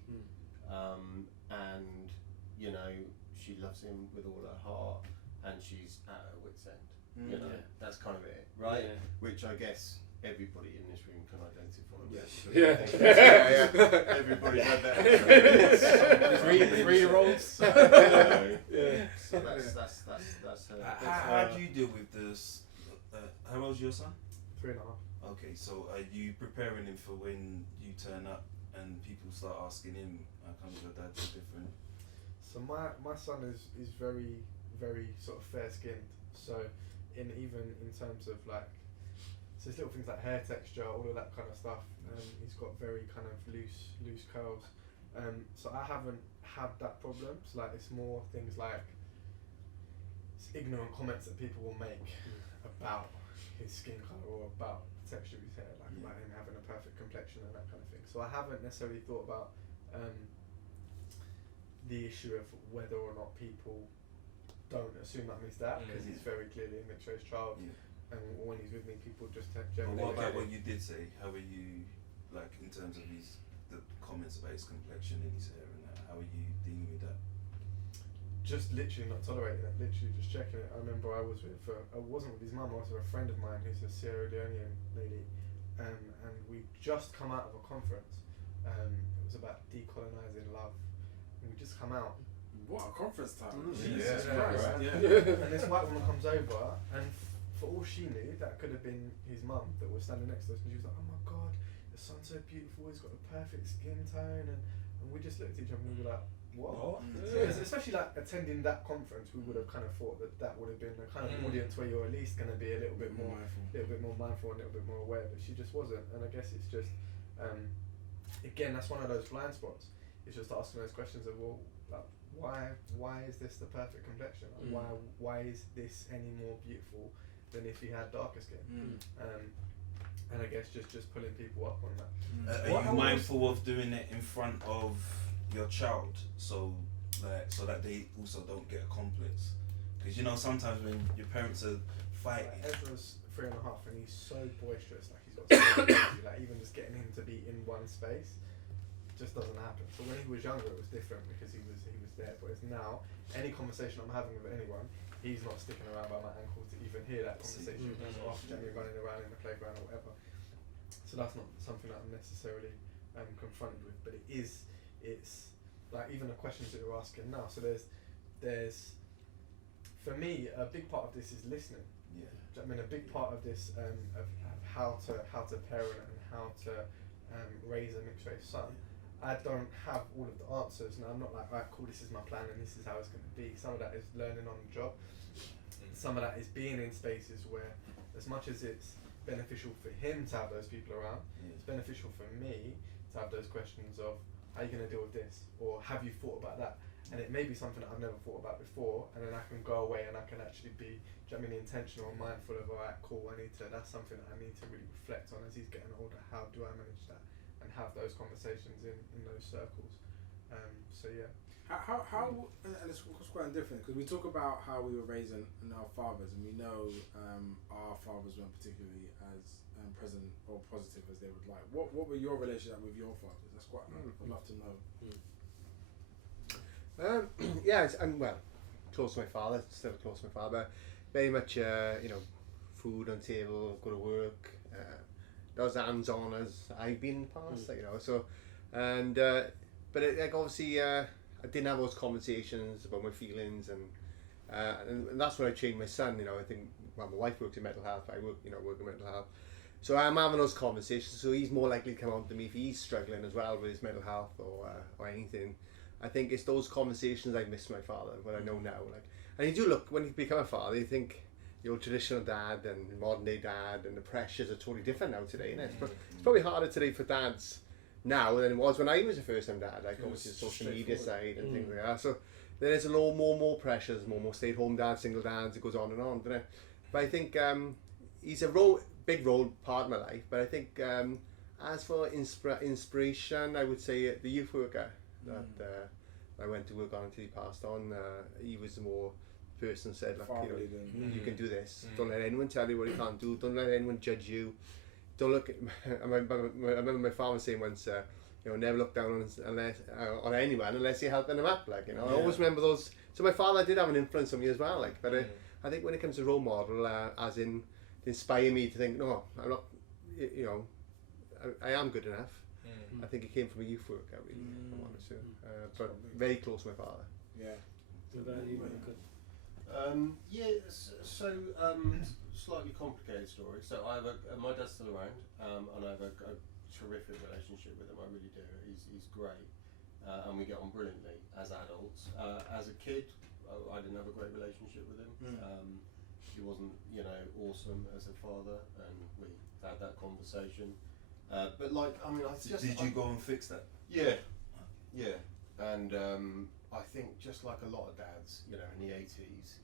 and she loves him with all her heart, and she's at her wit's end. That's kind of it, right? Which I guess everybody in this room can identify with. Everybody's had that. 3-year-olds. So that's her. How do you deal with this? How old's your son? 3.5. Okay, so are you preparing him for when you turn up and people start asking him, how come your dad's so different? So my son is very, very sort of fair skinned. So even in terms of so it's little things like hair texture, all of that kind of stuff. He's got very kind of loose curls. So I haven't had that problem. So it's more things like ignorant comments that people will make about his skin colour or about the texture of his hair, about him having a perfect complexion and that kind of thing. So I haven't necessarily thought about the issue of whether or not people don't assume that means that, because he's very clearly a mixed race child. And when he's with me, people just generally. What about what you did say? How are you, in terms of the comments about his complexion and his hair and that? How are you dealing with that? just literally not tolerating it, literally just checking it. I remember I wasn't with his mum, I was with a friend of mine who's a Sierra Leonean lady, and we just come out of a conference. It was about decolonising love, and we just come out. What a conference time! Jesus Christ! Right? Yeah. And this white woman comes over, and for all she knew, that could have been his mum that was standing next to us, and she was like, "Oh my God, the son's so beautiful. He's got a perfect skin tone," and we just looked at each other and we were like, "What?" Yeah. Especially like attending that conference, we would have kind of thought that would have been a kind of audience where you're at least going to be a little bit more mindful, and a little bit more aware. But she just wasn't, and I guess it's just, again, that's one of those blind spots. It's just asking those questions of, well, like, why is this the perfect complexion? Like, why is this any more beautiful than if he had darker skin? And I guess just pulling people up on that. Are you mindful of doing it in front of your child, so that they also don't get a complex? Because sometimes when your parents are fighting. Ezra's 3.5 and he's so boisterous, like he's got so much energy, like even just getting him to be in one space just doesn't happen. So when he was younger it was different because he was there, but it's now any conversation I'm having with anyone, he's not sticking around by my ankle to even hear that conversation. He's off generally running around in the playground or whatever. So that's not something that I'm necessarily confronted with, but it's like even the questions that you're asking now. So there's for me a big part of this is listening. I mean, a big part of this of how to parent and how to raise a mixed race son. I don't have all of the answers. Now I'm not like, right, cool, this is my plan and this is how it's going to be. Some of that is learning on the job. Some of that is being in spaces where, as much as it's beneficial for him to have those people around, it's beneficial for me to have those questions of, how are you going to deal with this? Or have you thought about that? And it may be something that I've never thought about before, and then I can go away and I can actually be, intentional and mindful of, alright, cool, that's something that I need to really reflect on as he's getting older. How do I manage that? And have those conversations in those circles. So yeah. How and it's quite different because we talk about how we were raised and our fathers, and we know our fathers weren't particularly as present or positive as they would like. What were your relationship with your fathers? That's quite I'd love to know. Well, close to my father, still close to my father. Very much, food on table, go to work. Not as hands-on as I've been in the past, So, and but obviously, I didn't have those conversations about my feelings, and that's when I trained my son. I think my wife works in mental health. I work in mental health. So I'm having those conversations. So he's more likely to come on to me if he's struggling as well with his mental health or anything. I think it's those conversations I miss my father, what I know now. And you do look, when you become a father, you think your traditional dad and modern day dad, and the pressures are totally different now today, isn't it? It's probably harder today for dads now than it was when I was a first time dad, obviously the social media side and things like that. So there's a lot more pressures, more stay at home dads, single dads, it goes on, doesn't it? But I think he's a big role part of my life, but I think as for inspiration, I would say the youth worker that I went to work on until he passed on. He was the more person said, look, you can do this. Don't let anyone tell you what you can't do. Don't let anyone judge you. Don't look at, I remember my father saying once, never look down on anyone unless you're helping them up. I always remember those. So my father did have an influence on me as well. But I think when it comes to role model, as in to inspire me to think, no, I'm not. I am good enough. I think it came from a youth worker, really. If I'm honest, but very close to my father. Yeah. Slightly complicated story. So I have my dad's still around, and I have a terrific relationship with him. I really do. He's great, and we get on brilliantly as adults. As a kid, I didn't have a great relationship with him. He wasn't, awesome as a father, and we had that conversation. But did you go and fix that? Yeah, and I think just like a lot of dads, in the 80s,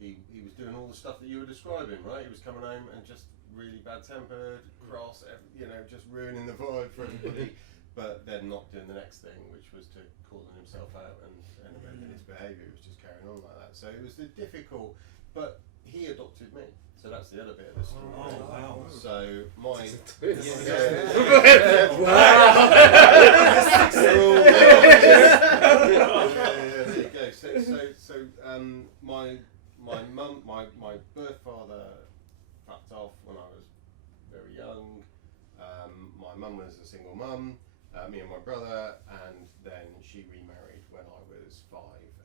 he was doing all the stuff that you were describing, right? He was coming home and just really bad-tempered, cross, just ruining the vibe for everybody, but then not doing the next thing, which was to calling himself out and his behaviour was just carrying on like that. So it was difficult, but he adopted me. So that's the other bit of the story. Oh, wow. So my... There you go. So my mum, my birth father fucked off when I was very young. My mum was a single mum, me and my brother, and then she remarried when I was 5,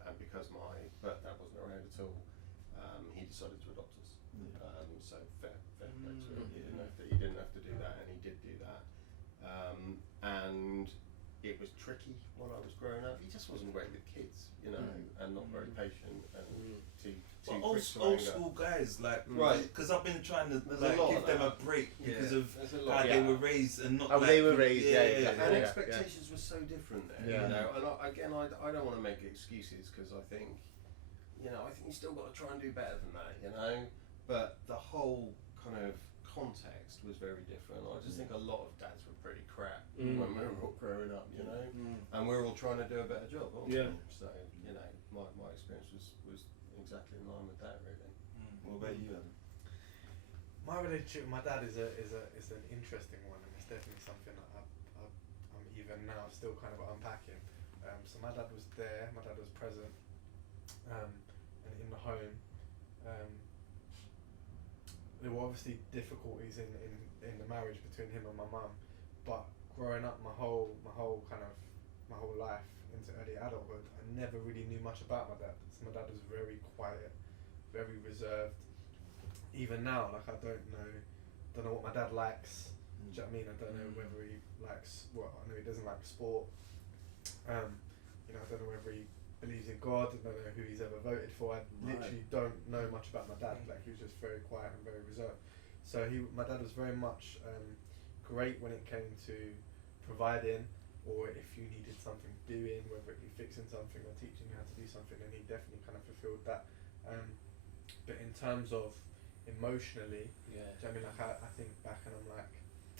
and because my birth dad wasn't around at all, he decided to adopt us. So fair play to him. He didn't have to do that, and he did do that. And it was tricky when I was growing up. He just wasn't great with kids, and not very patient and too old school guys, like, right? Because I've been trying to give them a break because of how they were raised and not how they were raised. And expectations were so different there, And I don't want to make excuses because I think you still got to try and do better than that, But the whole kind of context was very different. I just think a lot of dads were pretty crap when we were all growing up, and we were all trying to do a better job, weren't we? So my experience was exactly in line with that, really. What about you, Adam? My relationship with my dad is an interesting one, and it's definitely something that I'm even now still kind of unpacking. So my dad was there, my dad was present, and in the home. There were obviously difficulties in the marriage between him and my mum, but growing up my whole life into early adulthood, I never really knew much about my dad. So my dad was very quiet, very reserved. Even now, like, I don't know what my dad likes. Do you know what I mean? I don't know whether he likes I know he doesn't like sport. I don't know whether he believes in God. I don't know who he's ever voted for. I literally don't know much about my dad. Like, he was just very quiet and very reserved. So my dad was very much great when it came to providing, or if you needed something doing, whether it be fixing something or teaching you how to do something, and he definitely kind of fulfilled that. But in terms of emotionally, do you know what I mean? Like, I think back and I'm like,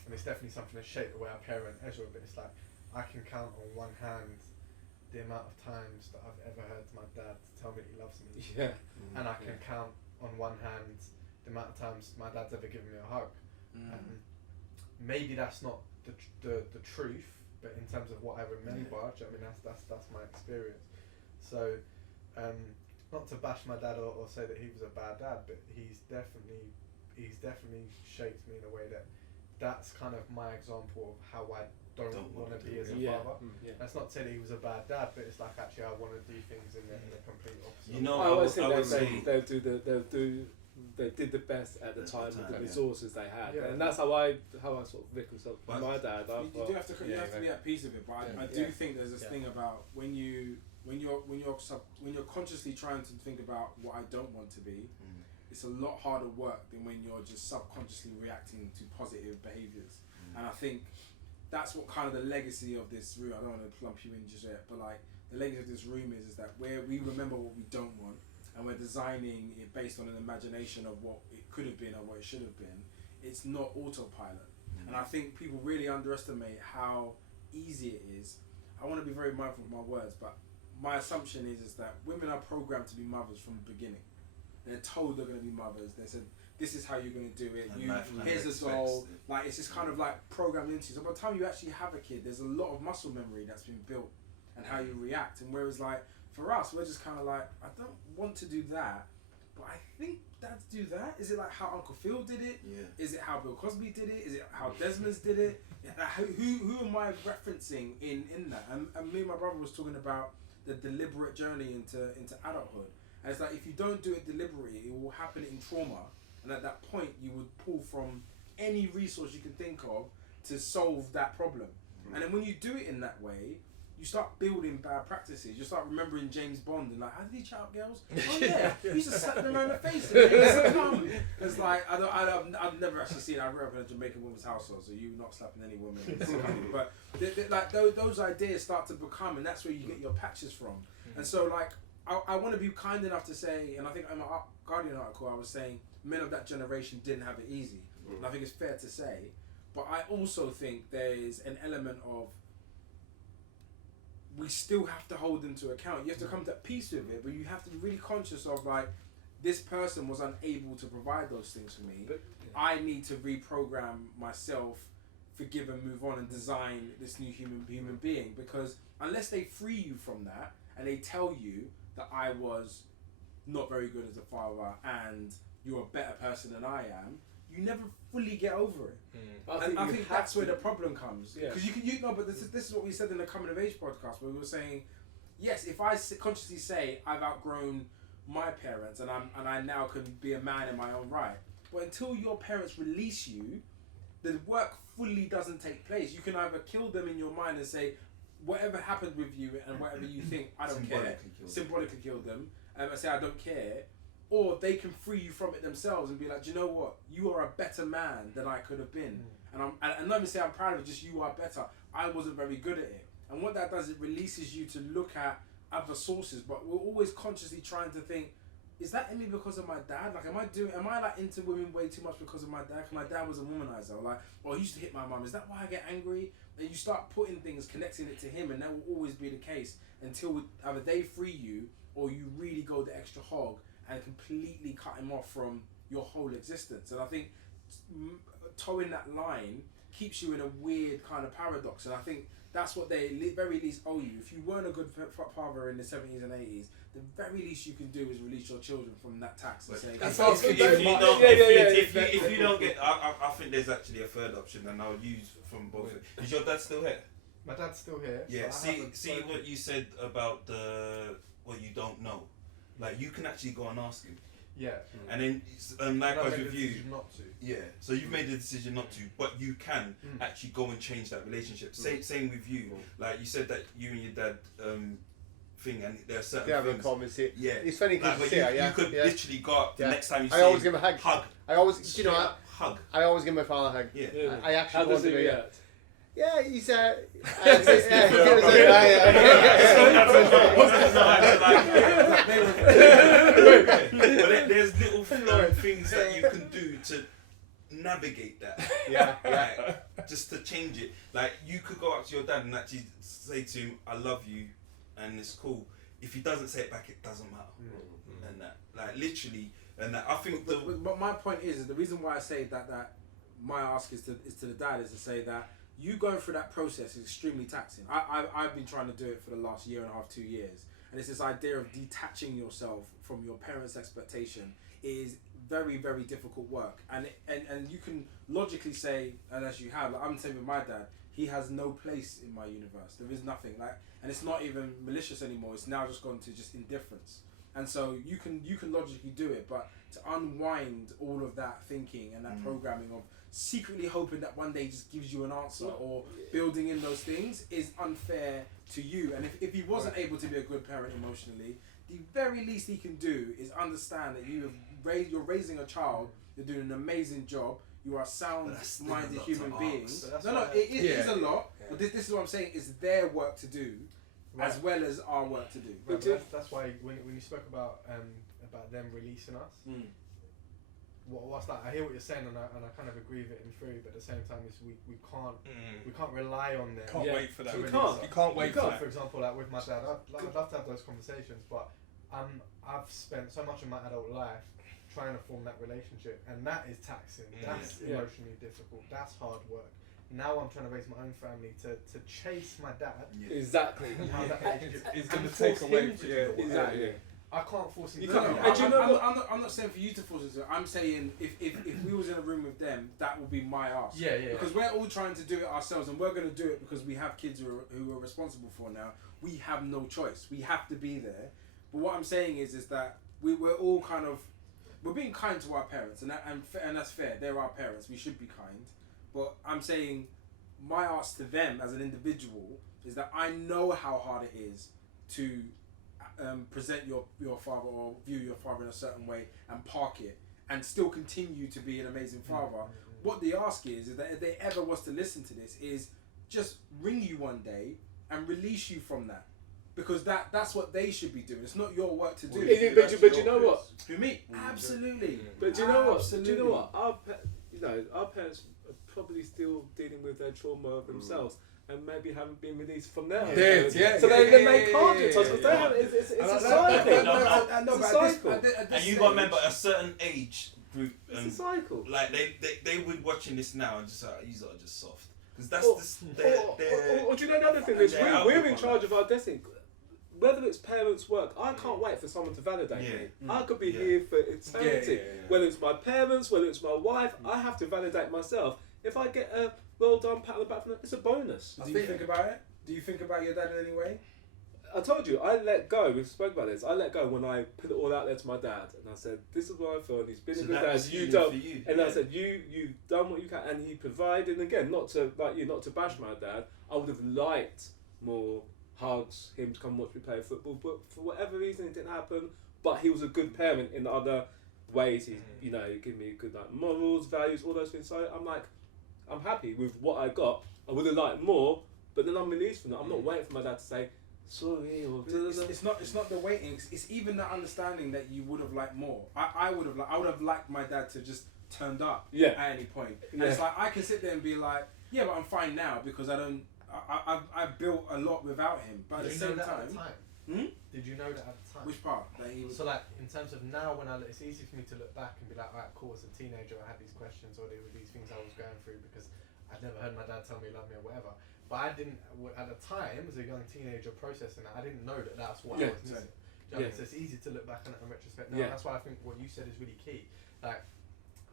and it's definitely something that shaped the way I parent Ezra, but it's like, I can count on one hand the amount of times that I've ever heard my dad tell me he loves me. And I can count on one hand the amount of times my dad's ever given me a hug. Maybe that's not the truth, but in terms of what I remember, do you know what I mean, that's my experience. So not to bash my dad or say that he was a bad dad, but he's definitely shaped me in a way that's kind of my example of how I don't want to be as a father. That's not to say that he was a bad dad, but it's like, actually I want to do things in the complete opposite. I always think they did the best at the time with the resources they had, and that's how I sort of Vic myself with my dad. You do have to be at peace with it, but I do think there's this thing about when you're consciously trying to think about what I don't want to be. It's a lot harder work than when you're just subconsciously reacting to positive behaviours. And I think that's what kind of the legacy of this room, I don't want to plump you in just yet, but like the legacy of this room is that where we remember what we don't want, and we're designing it based on an imagination of what it could have been or what it should have been, it's not autopilot. And I think people really underestimate how easy it is. I want to be very mindful of my words, but my assumption is that women are programmed to be mothers from the beginning. They're told they're going to be mothers. They said, this is how you're going to do it. Here's a goal. Like, it's just kind of like programmed into you. So by the time you actually have a kid, there's a lot of muscle memory that's been built and how you react. And whereas like, for us, we're just kind of like, I don't want to do that, but I think dads do that. Is it like how Uncle Phil did it? Is it how Bill Cosby did it? Is it how Desmond's did it? Who am I referencing in that? And me and my brother was talking about the deliberate journey into adulthood. And it's like, if you don't do it deliberately, it will happen in trauma. And at that point, you would pull from any resource you can think of to solve that problem. And then when you do it in that way, you start building bad practices. You start remembering James Bond and like, how did he chat up girls? Oh yeah, he used to slap them around the face. And they used to come. It's like, I've never actually seen. I grew up in a Jamaican woman's household, so you're not slapping any woman. But like those ideas start to become, and that's where you get your patches from. And so like, I want to be kind enough to say, and I think in my Guardian article I was saying, men of that generation didn't have it easy. And I think it's fair to say, but I also think there is an element of, we still have to hold them to account. You have to come to peace with it, but you have to be really conscious of like, this person was unable to provide those things for me. I need to reprogram myself, forgive and move on, and design this new human being, because unless they free you from that and they tell you that I was not very good as a father and you're a better person than I am, you never fully get over it. I think that's where the problem comes. Because you know, but this is what we said in the Coming of Age podcast, where we were saying, yes, if I consciously say I've outgrown my parents and I now can be a man in my own right, but until your parents release you, the work fully doesn't take place. You can either kill them in your mind and say, whatever happened with you and whatever you think, I don't care. Symbolically kill them and say, I don't care. Or they can free you from it themselves and be like, do you know what? You are a better man than I could have been. And I'm not even saying I'm proud of it, just you are better. I wasn't very good at it. And what that does, it releases you to look at other sources. But we're always consciously trying to think, is that in me because of my dad? Like, am I like into women way too much because of my dad? Because my dad was a womanizer. Like, he used to hit my mum. Is that why I get angry? And you start putting things, connecting it to him, and that will always be the case until either they free you or you really go the extra hog and completely cut him off from your whole existence. And I think towing that line keeps you in a weird kind of paradox. And I think that's what they very least owe you. If you weren't a good father in the 70s and 80s, the very least you can do is release your children from that tax and say, if you don't get, I think there's actually a third option, and I'll use from both. Is your dad still here? My dad's still here. Yeah. So see what you said about what you don't know. Like, you can actually go and ask him. Yeah. And then, likewise with you. Not to. Yeah. So you've made the decision not to, but you can actually go and change that relationship. Same with you. Like, you said that you and your dad thing, and there are certain things. Conversation. Yeah. It's funny because you could literally go up the next time you see him. I always give him a hug. I always, you know, hug. I always give my father a hug. Yeah. I actually want to do it. Yeah, he's But there's little things that you can do to navigate that. Like, just to change it. Like, you could go up to your dad and actually say to him, I love you, and it's cool. If he doesn't say it back, it doesn't matter. And that, like, literally, and that, I think but my point is the reason why I say that my ask is to the dad is to say that you going through that process is extremely taxing. I've been trying to do it for the last year and a half, 2 years, and it's this idea of detaching yourself from your parents' expectation is very, very difficult work. And you can logically say, and as you have, like I'm saying with my dad, he has no place in my universe. There is nothing, like, and it's not even malicious anymore. It's now just gone to just indifference. And so you can logically do it, but to unwind all of that thinking and that programming of secretly hoping that one day just gives you an answer or building in those things is unfair to you. And if he wasn't able to be a good parent emotionally, the very least he can do is understand that you're raising a child, you're doing an amazing job, you are a sound-minded human being. It is a lot, but this is what I'm saying, it's their work to do as well as our work to do. But that's why when you spoke about them releasing us, what's that? I hear what you're saying, and I kind of agree with it in theory, but at the same time, we can't rely on them. Can't wait for that. You can't wait for that. For example, like with my dad, I'd love to have those conversations, but I've spent so much of my adult life trying to form that relationship, and that is taxing. That's emotionally difficult. That's hard work. Now I'm trying to raise my own family to chase my dad. Exactly. And how that relationship is going to take away from you. Exactly. I can't force him. I'm not saying for you to force it. I'm saying if we was in a room with them, that would be my ask. Yeah. Because we're all trying to do it ourselves, and we're going to do it because we have kids who are responsible for now. We have no choice. We have to be there. But what I'm saying is that we're all kind of we're being kind to our parents, and that's fair. They're our parents. We should be kind. But I'm saying my ask to them as an individual is that I know how hard it is to present your father or view your father in a certain way and park it and still continue to be an amazing father. What the ask is that if they ever was to listen to this, is just ring you one day and release you from that. Because that's what they should be doing. It's not your work to do. But you know what? For me, absolutely. But do you know what? Do you know what? Our parents are probably still dealing with their trauma themselves, and maybe haven't been released from their home. So they can't do it because they have. It's a cycle. And you got to remember a certain age group. It's a cycle. Like they would watching this now and just like, these are just soft. Because that's or do you know another thing is we're in charge of our destiny. whether it's parents' work, I can't wait for someone to validate me. I could be here for eternity. Whether it's my parents, whether it's my wife, I have to validate myself. If I get a well done pat on the back from them, it's a bonus. Do you think about it? Do you think about your dad in any way? I told you, I let go. We've spoken about this. I let go when I put it all out there to my dad, and I said, "This is what I feel." And he's been a good dad. You don't. And I said, "You've done what you can," and he provided. And again, not to bash my dad. I would have liked more hugs, him to come watch me play football, but for whatever reason, it didn't happen. But he was a good parent in other ways. He, he gave me good morals, values, all those things. So I'm happy with what I got. I would have liked more, but then I'm released from that. I'm not waiting for my dad to say sorry or it's not the waiting. It's even the understanding that you would have liked more. I would have liked my dad to just turned up at any point. And it's like I can sit there and be like, yeah, but I'm fine now because I've built a lot without him. But at the same time. Did you know that at the time? Which part? That he was... So like in terms of now, it's easy for me to look back and be like, alright, cool. As a teenager, I had these questions or there were these things I was going through because I'd never heard my dad tell me he loved me or whatever. But I didn't at the time as a young teenager processing that. I didn't know that that's what I was missing. So it's easy to look back on it in retrospect now. That's why I think what you said is really key. Like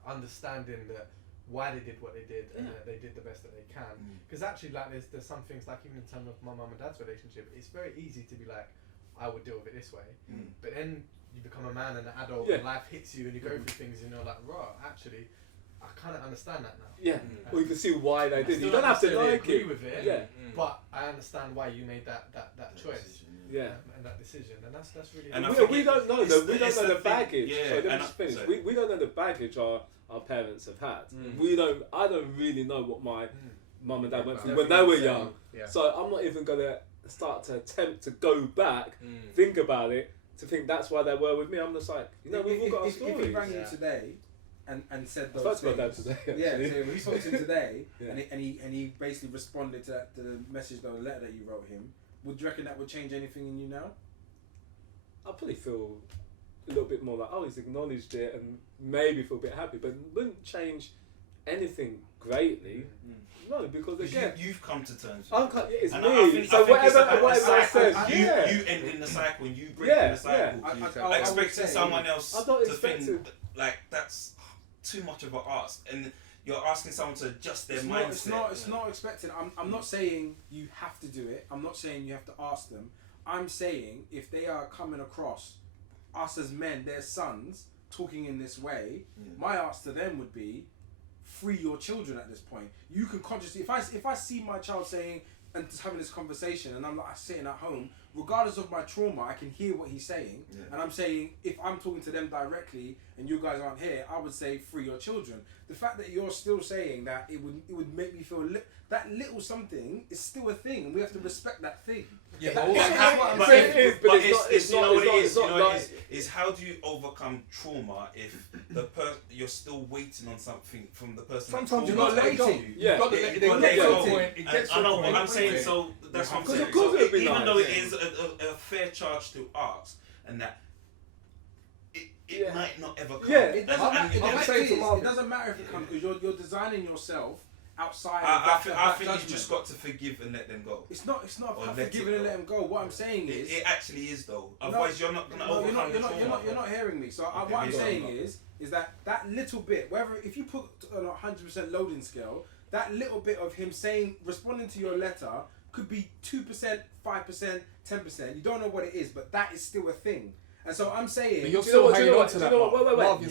understanding that why they did what they did and that they did the best that they can. Because actually, like there's some things like even in terms of my mum and dad's relationship, it's very easy to be like, I would deal with it this way. But then you become a man and an adult and life hits you and you go through things and you're like, raw, actually, I kind of understand that now. Well, you can see why they did. You don't have to agree with it. But I understand why you made that choice. And that decision, and that's really. And we don't know the baggage. We don't know the baggage our parents have had. I don't really know what my mum and dad went through when they were young. So I'm not even gonna start to attempt to go back, think about it, to think that's why they were with me. I'm just like, we've all got our stories. If he rang you today and said those things, dad today. So we spoke to him today, and he basically responded to the message, the letter that you wrote him. Would you reckon that would change anything in you now? I'd probably feel a little bit more like, he's acknowledged it, and maybe feel a bit happy, but it wouldn't change anything greatly. No, because again, you've come to terms with it. It's me. So whatever I said, you end in the cycle and you break in the cycle. I expecting someone else to think like that's too much of an ask, and you're asking someone to adjust their mindset. It's not expected. I'm not saying you have to do it. I'm not saying you have to ask them. I'm saying if they are coming across us as men, their sons, talking in this way, my ask to them would be, free your children at this point. You can consciously, if I see my child saying and just having this conversation and I'm like sitting at home, regardless of my trauma, I can hear what he's saying. And I'm saying, if I'm talking to them directly and you guys aren't here, I would say free your children. The fact that you're still saying that it would make me feel that little something is still a thing, and we have to respect that thing. Is how do you overcome trauma if you're still waiting on something from the person? Sometimes you're not letting go. I know, but I'm saying, so that's what I'm saying. Even though it is a fair charge to ask, and that it might not ever come. It doesn't matter if it comes, because you're designing yourself outside. I think you've just got to forgive and let them go. It's not about forgiving and let them go. What I'm saying is, it actually is though. Otherwise, you're not going to overcome the trauma. You're not hearing me. So what I'm saying is that little bit, whether if you put on a 100% loading scale, that little bit of him responding to your letter could be 2%, 5%, 10%. You don't know what it is, but that is still a thing. And so I'm saying, but you're still hanging on to that. Wait, hold on.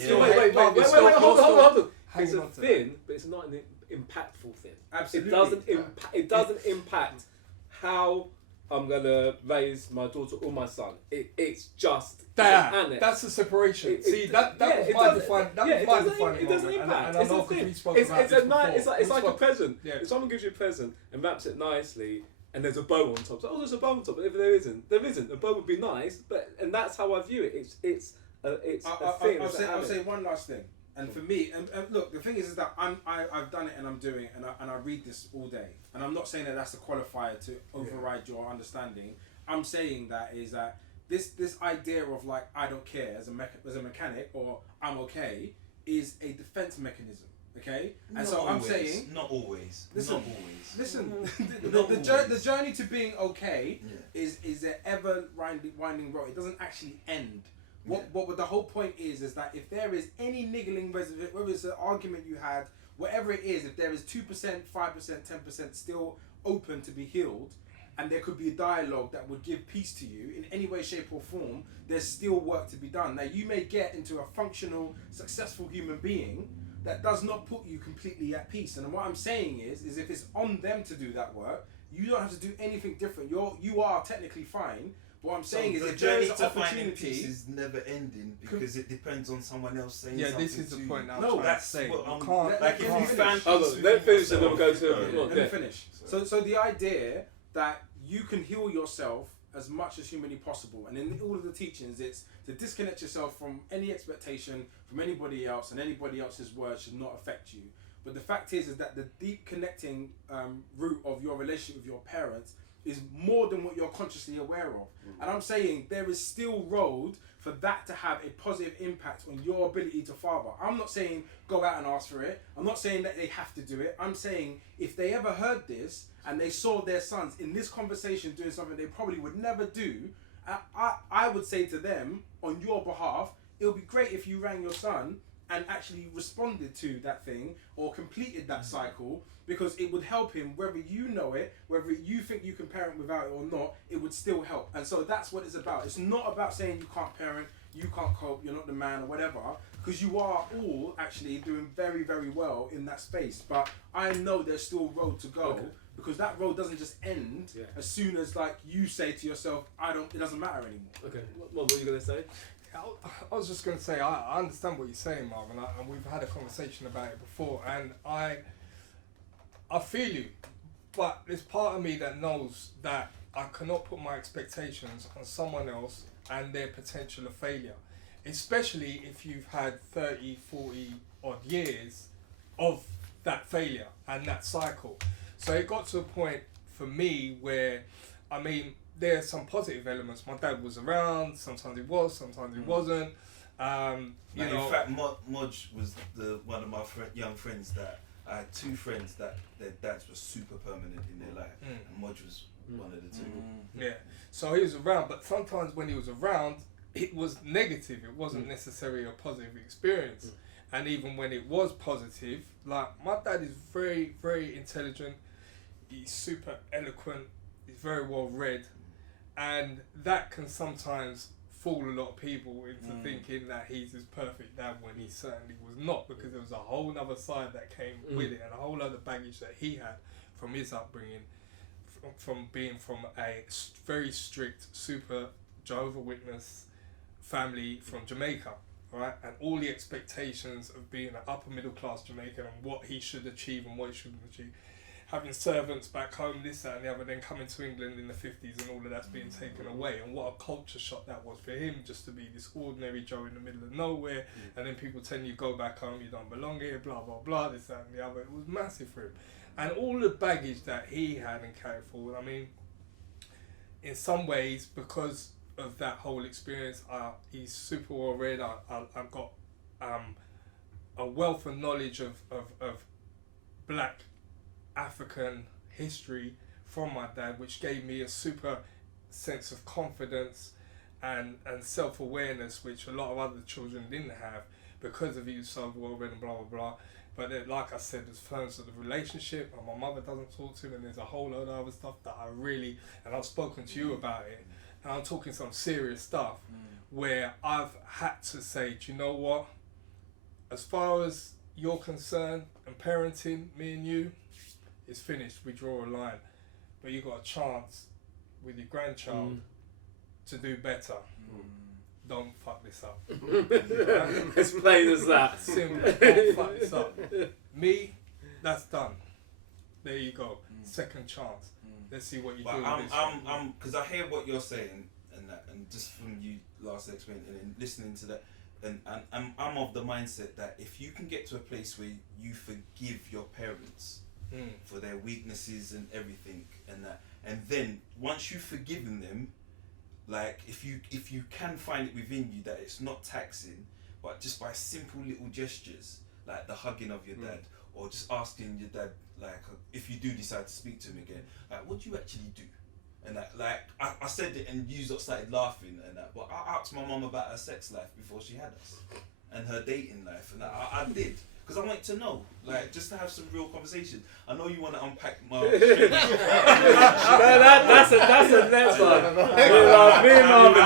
It's a thing, but it's not an impactful thing. Absolutely. It doesn't impact how I'm gonna raise my daughter or my son. It's just that's the separation. That was my defining moment. It doesn't impact. It's a thing. It's like a present. If someone gives you a present and wraps it nicely, and there's a bow on top. So, there's a bow on top. But if there isn't. A bow would be nice, and that's how I view it. It's a thing. I'll say one last thing. And for me, and look, the thing is that I've done it and I'm doing it, and I read this all day. And I'm not saying that that's a qualifier to override your understanding. I'm saying that is that this idea of like I don't care as a mechanic or I'm okay is a defense mechanism. Okay, and so I'm saying not always. Listen, not always. Listen, the journey to being okay is an ever winding road. It doesn't actually end. What the whole point is that if there is any niggling reservation, whether it's an argument you had, whatever it is, if there is 2%, 5%, 10% still open to be healed, and there could be a dialogue that would give peace to you in any way, shape or form, there's still work to be done. Now you may get into a functional, successful human being that does not put you completely at peace. And what I'm saying is if it's on them to do that work, you don't have to do anything different. You are technically fine. But what I'm saying is, the if there is journey an to finding opportunity, peace is never ending because it depends on someone else saying something. Yeah, this is the point I'm no, trying that's to say. what I'm. Can't, Like if you found peace, let finish and then we'll go to. let me finish. So the idea that you can heal yourself as much as humanly possible, and in all of the teachings, it's to disconnect yourself from any expectation from anybody else, and anybody else's words should not affect you. But the fact is that the deep connecting root of your relationship with your parents is more than what you're consciously aware of. And I'm saying there is still road for that to have a positive impact on your ability to father. I'm not saying go out and ask for it. I'm not saying that they have to do it. I'm saying if they ever heard this and they saw their sons in this conversation doing something they probably would never do, I would say to them on your behalf, it would be great if you rang your son and actually responded to that thing or completed that cycle, because it would help him, whether you know it, whether you think you can parent without it or not, it would still help. And so that's what it's about. It's not about saying you can't parent, you can't cope, you're not the man or whatever, because you are all actually doing very, very well in that space. But I know there's still road to go, because that road doesn't just end as soon as like you say to yourself, it doesn't matter anymore. Okay, what were you going to say? I was just going to say, I understand what you're saying, Marvin, and we've had a conversation about it before, and I feel you, but there's part of me that knows that I cannot put my expectations on someone else and their potential of failure, especially if you've had 30, 40 odd years of that failure and that cycle. So it got to a point for me where, I mean, there's some positive elements. My dad was around, sometimes he was, sometimes he wasn't. You know, in fact, Modge was one of my young friends that I had two friends that their dads were super permanent in their life, and Modge was one of the two. Yeah, so he was around, but sometimes when he was around, it was negative. It wasn't necessarily a positive experience. And even when it was positive, like my dad is very, very intelligent. He's super eloquent. He's very well read. And that can sometimes fool a lot of people into thinking that he's this perfect dad when he certainly was not, because there was a whole other side that came with it and a whole other baggage that he had from his upbringing, from being from a very strict, super Jehovah's Witness family from Jamaica, right? And all the expectations of being an upper middle class Jamaican and what he should achieve and what he shouldn't achieve. Having servants back home, this, that and the other, then coming to England in the 50s and all of that's being taken away. And what a culture shock that was for him, just to be this ordinary Joe in the middle of nowhere. And then people telling you, go back home, you don't belong here, blah, blah, blah, this, that and the other. It was massive for him. And all the baggage that he had and carried forward, I mean, in some ways, because of that whole experience, he's super well read. I've got a wealth of knowledge of black African history from my dad, which gave me a super sense of confidence and self-awareness, which a lot of other children didn't have because of he was so well read and blah blah blah. But then, like I said, there's terms of the relationship, and my mother doesn't talk to him, and there's a whole lot of other stuff that I really, and I've spoken to you about it, and I'm talking some serious stuff where I've had to say, do you know what, as far as you're concerned and parenting, me and you, it's finished, we draw a line. But you got a chance with your grandchild to do better. Don't fuck this up. As plain as that. Simple, don't fuck this up. Me, that's done. There you go. Second chance. Let's see what you do with this. Because I hear what you're saying, and just from you last explain and listening to that, and I'm of the mindset that if you can get to a place where you forgive your parents for their weaknesses and everything and that, and then once you've forgiven them, like if you can find it within you that it's not taxing, but just by simple little gestures, like the hugging of your dad, or just asking your dad, like, if you do decide to speak to him again, like, what do you actually do? And like, I said it and you started laughing and that, but I asked my mum about her sex life before she had us, and her dating life, and I did. Because I wanted to know, like, just to have some real conversation. I know you want to unpack my... That's a next one. Me and Marvin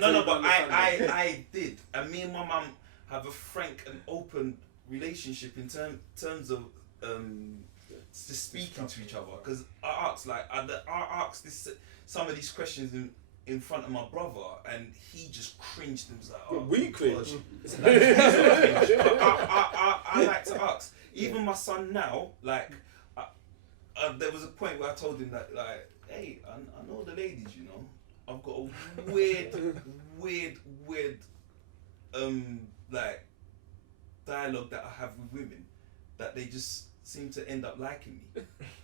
No, but I did. And me and my mum have a frank and open relationship in terms of just speaking to each other. Because I asked some of these questions in front of my brother, and he just cringed and was like, oh, we cringe. I like to ask. Even my son now, like, there was a point where I told him that, like, hey, I know the ladies, you know. I've got a weird, like, dialogue that I have with women, that they just seem to end up liking me.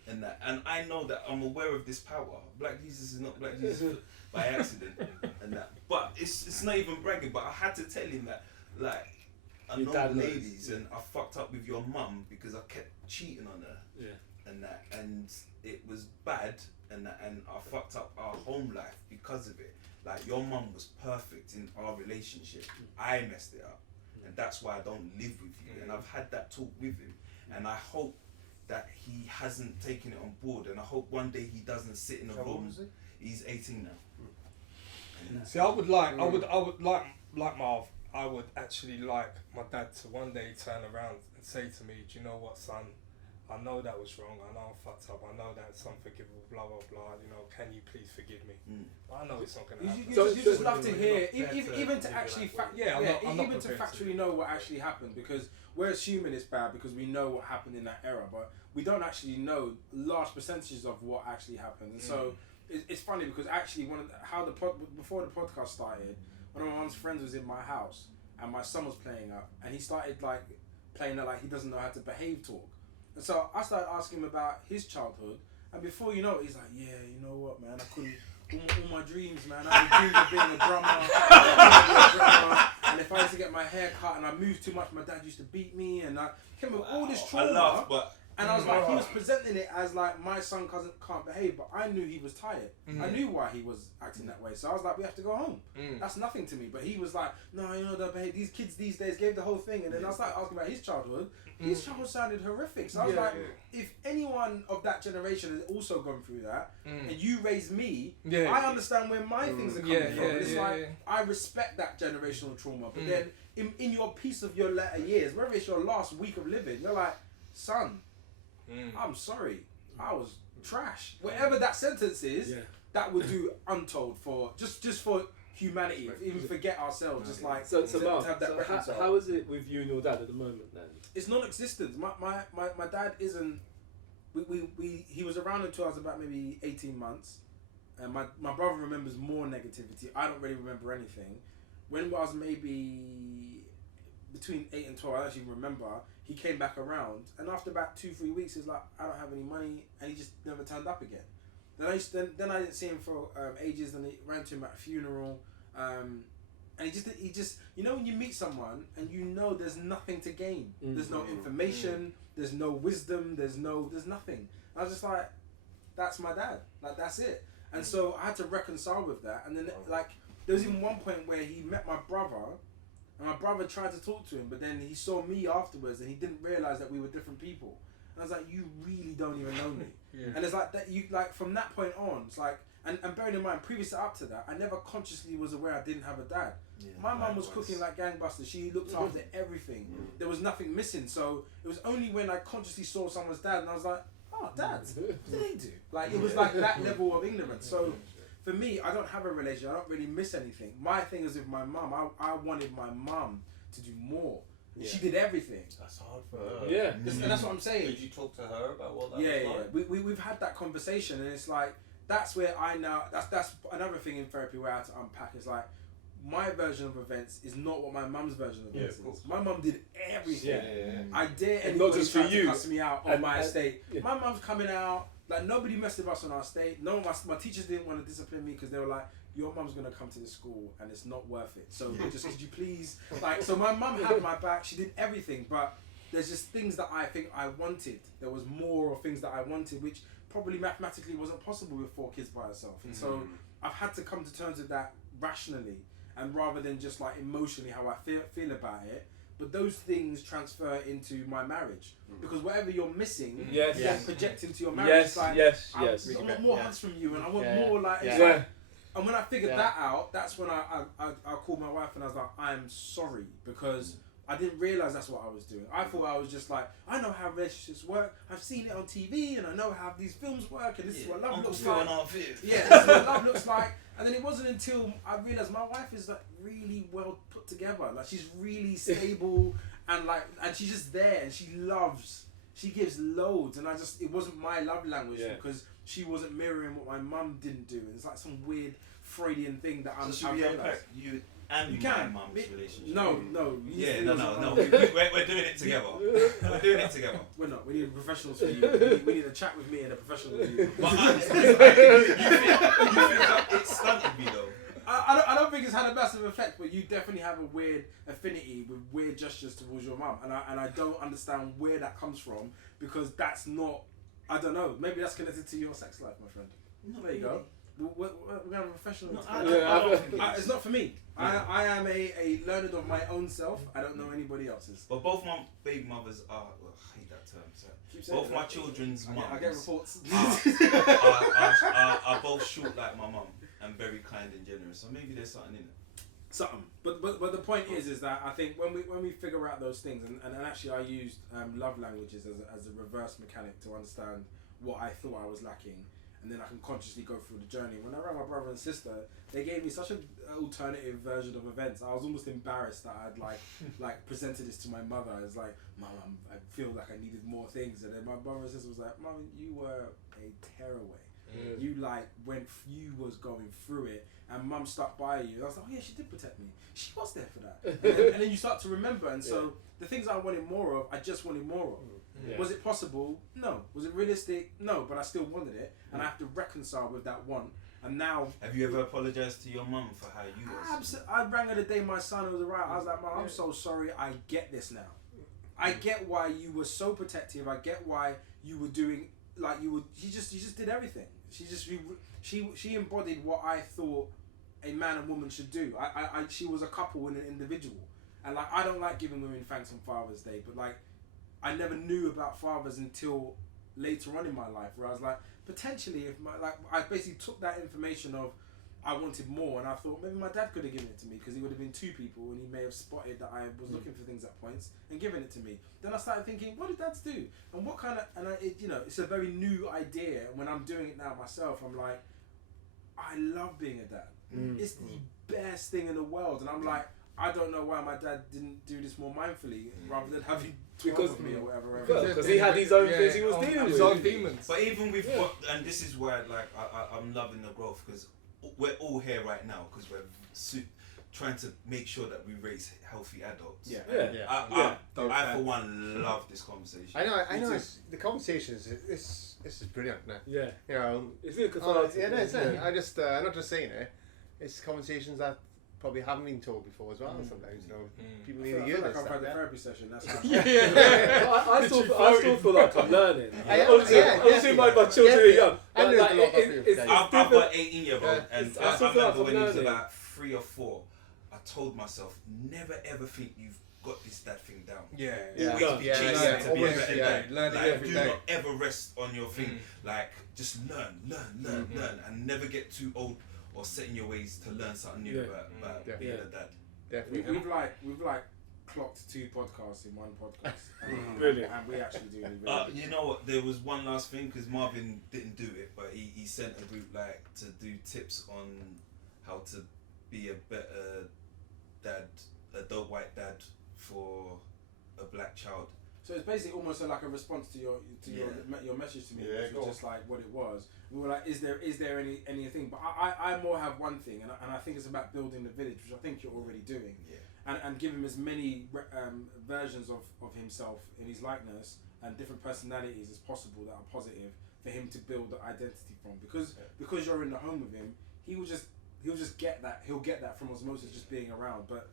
And I know that I'm aware of this power. Black Jesus is not Black Jesus by accident, and that. But it's not even bragging. But I had to tell him that, like, I know the ladies, and I fucked up with your mum because I kept cheating on her. Yeah. And that, and it was bad, and I fucked up our home life because of it. Like, your mum was perfect in our relationship. I messed it up, and that's why I don't live with you. And I've had that talk with him, and I hope that he hasn't taken it on board, and I hope one day he doesn't sit in a room. He's 18 now. See, I would like Marv. I would actually like my dad to one day turn around and say to me, "Do you know what, son? I know that was wrong. I know I fucked up. I know that's unforgivable. Blah blah blah. You know, can you please forgive me?" But I know it's not gonna happen. You just love to hear, even to actually even to factually know what actually happened, because we're assuming it's bad because we know what happened in that era, but we don't actually know large percentages of what actually happened. And so it's funny because actually before the podcast started, one of my mum's friends was in my house and my son was playing up, and he started like playing it like he doesn't know how to behave talk. And so I started asking him about his childhood, and before you know it, he's like, yeah, you know what, man, I couldn't, all my dreams, man, I had dreams of being a drummer, and if I used to get my hair cut and I moved too much, my dad used to beat me, and I came with all this trauma. I laughed, but... And I was like, he was presenting it as like, my son can't behave, but I knew he was tired. I knew why he was acting that way. So I was like, we have to go home. That's nothing to me. But he was like, no, you know, these kids these days gave the whole thing. And then I started asking about his childhood. His childhood sounded horrific. So I was if anyone of that generation has also gone through that, and you raised me, I understand where my things are coming from. And it's I respect that generational trauma. But then in your piece of your latter years, whether it's your last week of living, you're like, son, I'm sorry, I was trash. Whatever that sentence is, that would do untold for just for humanity. Even forget ourselves. Just like so to have that reconcile. How is it with you and your dad at the moment then? It's non-existent. My dad isn't. He was around until I was about maybe 18 months, and my brother remembers more negativity. I don't really remember anything. When I was maybe between 8 and 12, I actually remember. He came back around, and after about 2-3 weeks, he's like, I don't have any money, and he just never turned up again. Then I didn't see him for ages. Then I ran to him at a funeral, and he just you know when you meet someone and you know there's nothing to gain. There's no information. There's no wisdom. There's nothing. I was just like, that's my dad. Like, that's it. And so I had to reconcile with that. And then like there was even one point where he met my brother. And my brother tried to talk to him, but then he saw me afterwards, and he didn't realize that we were different people. And I was like, "You really don't even know me." And it's like that. You like from that point on, it's like, and bearing in mind, previous up to that, I never consciously was aware I didn't have a dad. My mum was cooking like gangbusters. She looked after everything. There was nothing missing. So it was only when I consciously saw someone's dad, and I was like, "Oh, dad, what do they do?" Like it was like that level of ignorance. So. For me, I don't have a relationship. I don't really miss anything. My thing is with my mum. I wanted my mum to do more. She did everything. That's hard for her. And that's what I'm saying. Did you talk to her about what that was like? We've had that conversation, and it's like that's where I now. That's another thing in therapy where I had to unpack. It's like my version of events is not what my mum's version of events is. My mum did everything. I dare anybody try to cuss me out on my estate. My mum's coming out. Like, nobody messed with us on our estate. No, my teachers didn't want to discipline me because they were like, your mum's gonna come to the school and it's not worth it. So just could you please, like, so my mum had my back. She did everything, but there's just things that I think I wanted. There was more of things that I wanted, which probably mathematically wasn't possible with 4 kids by herself. And so I've had to come to terms with that rationally, and rather than just like emotionally how I feel about it. But those things transfer into my marriage, because whatever you're missing, you then project into your marriage. Yes, it's like, yes. I want more hugs from you, and I want more like. Yeah. It's like, and when I figured that out, that's when I called my wife and I was like, I'm sorry, because I didn't realise that's what I was doing. I thought I was just like, I know how relationships work. I've seen it on TV, and I know how these films work, and this is what love looks like. Yeah, this is what love looks like. And then it wasn't until I realised my wife is like really well put together. Like, she's really stable, and she's just there, and she gives loads, and it wasn't my love language because she wasn't mirroring what my mum didn't do. And it's like some weird Freudian thing that I'm. So should we unpack you and my mum's relationship? No. No. We're doing it together. We're doing it together. We're not. We need professionals for you. We need a chat with me and a professional with you. But you think that it stunted me though? I don't think it's had a massive effect, but you definitely have a weird affinity with weird gestures towards your mum, and I don't understand where that comes from, because that's not. I don't know. Maybe that's connected to your sex life, my friend. There you go. We're gonna have a professional. It's not for me. I am a learner of my own self. I don't know anybody else's. But both my baby mothers are. Well, I hate that term. So both my children's mums. I get reports. Are both short like my mum and very kind and generous. So maybe there's something in it. Something, but the point is that I think when we figure out those things, and actually I used love languages as a reverse mechanic to understand what I thought I was lacking. And then I can consciously go through the journey. When I rang my brother and sister, they gave me such an alternative version of events. I was almost embarrassed that I'd like presented this to my mother. I was like, Mum, I feel like I needed more things. And then my brother and sister was like, Mum, you were a tearaway. You you was going through it, and Mum stuck by you. And I was like, oh yeah, she did protect me. She was there for that. And then you start to remember. And so the things I wanted more of, I just wanted more of. Yeah. Was it possible? No. Was it realistic? No, but I still wanted it, and I have to reconcile with that want. And now, have you ever apologized to your mum for how you was? I rang her the day my son was around. I was like, Mum, I'm so sorry. I get this now. I get why you were so protective. I get why you were doing like you would. You just did everything. She embodied what I thought a man and woman should do. She was a couple and an individual, and like I don't like giving women thanks on Father's Day, but like. I never knew about fathers until later on in my life, where I was like, potentially, I basically took that information of I wanted more, and I thought maybe my dad could have given it to me, because he would have been 2 people, and he may have spotted that I was looking for things at points and given it to me. Then I started thinking, what did dads do, and what kind of, and it's a very new idea. And when I'm doing it now myself, I'm like, I love being a dad. It's the best thing in the world, and I'm like. I don't know why my dad didn't do this more mindfully rather than having 12 of me or whatever. Because he had his own things he was dealing with. His own demons. But even with and this is why I'm loving the growth, because we're all here right now because we're trying to make sure that we raise healthy adults. I for one love this conversation. I know. The conversation this is brilliant, isn't it? Yeah. You know, it's really cathartic. Yeah, it's I just not just saying it. It's conversations that probably haven't been told before as well. Sometimes, people need to hear this. I've had a therapy session. That's I still feel like I'm learning. Honestly, my children are young. I've got an 18-year-old, and I remember when he was about 3 or 4. I told myself, never ever think you've got this dad thing down. Always be chasing to be a better dad. Like, do not ever rest on your thing. Like, just learn, and never get too old. Or set in your ways to learn something new about being a dad. Definitely. We've clocked 2 podcasts in one podcast. Brilliant. And we actually do really you know what? There was one last thing, because Marvin didn't do it, but he sent a group to do tips on how to be a better dad, adult white dad for a black child. So it's basically almost like a response to your message to me, which was just like what it was. We were like, is there anything? But I more have one thing, and I think it's about building the village, which I think you're already doing. And give him as many versions of himself in his likeness and different personalities as possible that are positive for him to build the identity from. Because you're in the home with him, he will just he'll just get that. He'll get that from osmosis, just being around. But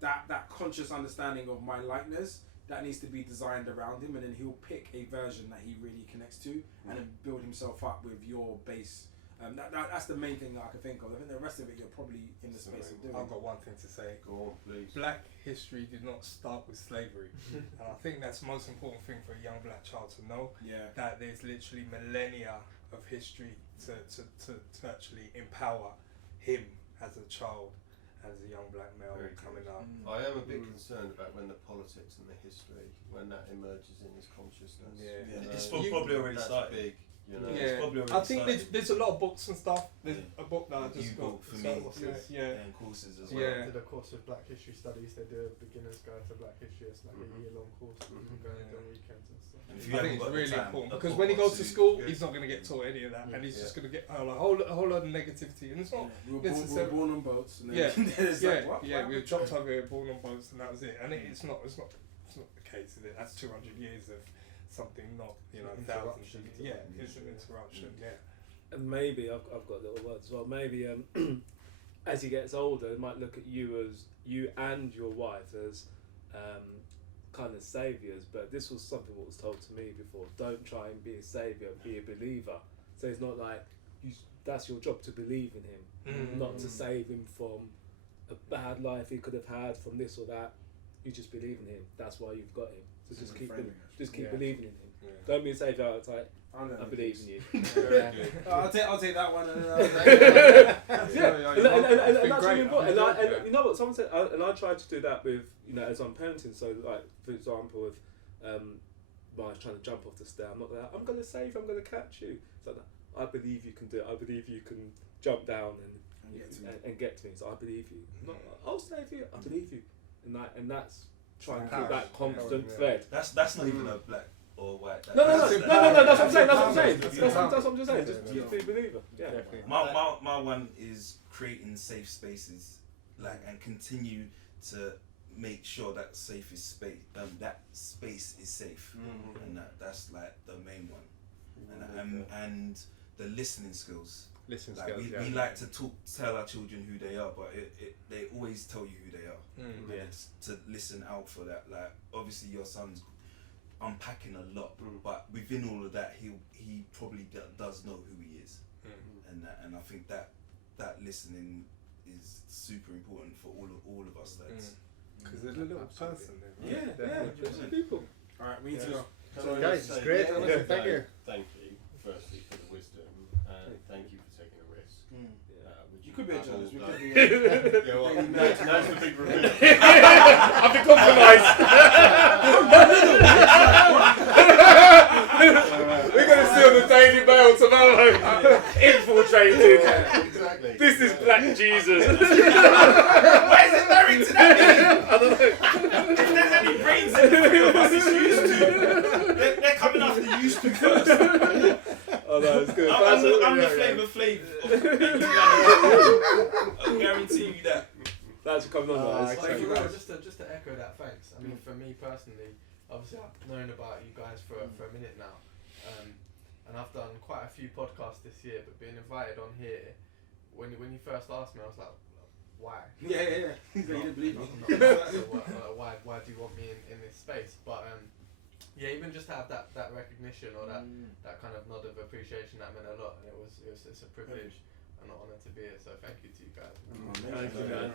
that conscious understanding of my likeness, that needs to be designed around him, and then he'll pick a version that he really connects to, and then build himself up with your base. That's the main thing that I can think of. I think the rest of it you're probably in the space of doing. I've got one thing to say. Go on, please. Black history did not start with slavery. And I think that's the most important thing for a young black child to know. Yeah. That there's literally millennia of history to actually empower him as a child, as a young black male coming up. I am a bit concerned about when the politics and the history, when that emerges in his consciousness. Yeah. It's probably already started. Big, you know. Yeah, I think there's a lot of books and stuff. There's a book that I just got for me. And courses as well. I did a course of Black History Studies. They do a beginner's guide to Black History. It's like a year-long course. You can go on weekends and stuff. I think it's really important because when he goes to school, he's not going to get taught any of that, and he's just going to get a whole lot of negativity. And it's not. We were born on boats. And then we were dropped over here, born on boats, and that was it. And it's not the case, is it? That's 200 years of something not, thousands of years. Yeah, it's an interruption. Yeah. And maybe I've got little words as well. Maybe as he gets older, he might look at you and your wife as kind of saviours. But this was something that was told to me before. Don't try and be a saviour, be a believer. So it's not like that's your job to believe in him, not to save him from a bad life he could have had, from this or that. You just believe in him. That's why you've got him. So just keep believing in him. Yeah. Don't be a saviour. It's like, I believe in you. I'll take that one. And that's really important. And you know what? Someone said, and I tried to do that with, as I'm parenting. So, like, for example, with when I was trying to jump off the stair, I'm not like, I'm going to save you, I'm going to catch you. So I believe you can do it. I believe you can jump down and get to me. So I believe you. Not, I'll save you. I believe you. And that's trying to keep that constant thread. That's not even a black or white. No. That's what I'm saying. That's what I'm just saying. Just be a believer. Yeah. My one is creating safe spaces, and continue to make sure that safe is space. That space is safe, and that's like the main one. And the listening skills. We like to tell our children who they are, but they always tell you who they are. And it's to listen out for that. Like, obviously your son's unpacking a lot, but within all of that, he probably does know who he is, and I think that listening is super important for all of us. Because there's a little person there. Right? Yeah, people. All right, we need to go. So guys, it's great. Thank you. Thank you, firstly, for the wisdom, and thank you for taking a risk. You could be a journalist. We could be. That's the big reveal. I've been compromised. We're going to see on the Daily Mail tomorrow. Infiltrated. Exactly. This is Black Jesus. Why is it married to that? I don't know. If there's any brains in the three of us, it's used to. They're coming after the used to first. Oh no, it's good. I'm the Flavor I guarantee you that. That's coming on. Thank you. Just to echo that, thanks. I mean, for me personally, obviously I've known about you guys for a minute now, and I've done quite a few podcasts this year. But being invited on here, when you first asked me, I was like, why? Yeah. You didn't believe me. Why do you want me in this space? But even just to have that recognition or that kind of nod of appreciation, that meant a lot, and it's a privilege and an honour to be here. So thank you to you guys. Thank you, man.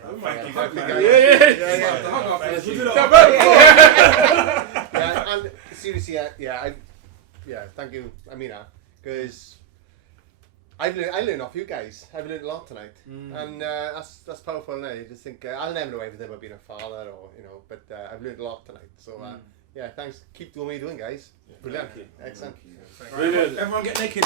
And seriously, thank you, Amina, because I learned off you guys. I've learned a lot tonight, and that's powerful. And I just think I'll never know everything about being a father, or but I've learned a lot tonight. So thanks. Keep doing what you're doing, guys. Brilliant. Excellent. Everyone get naked.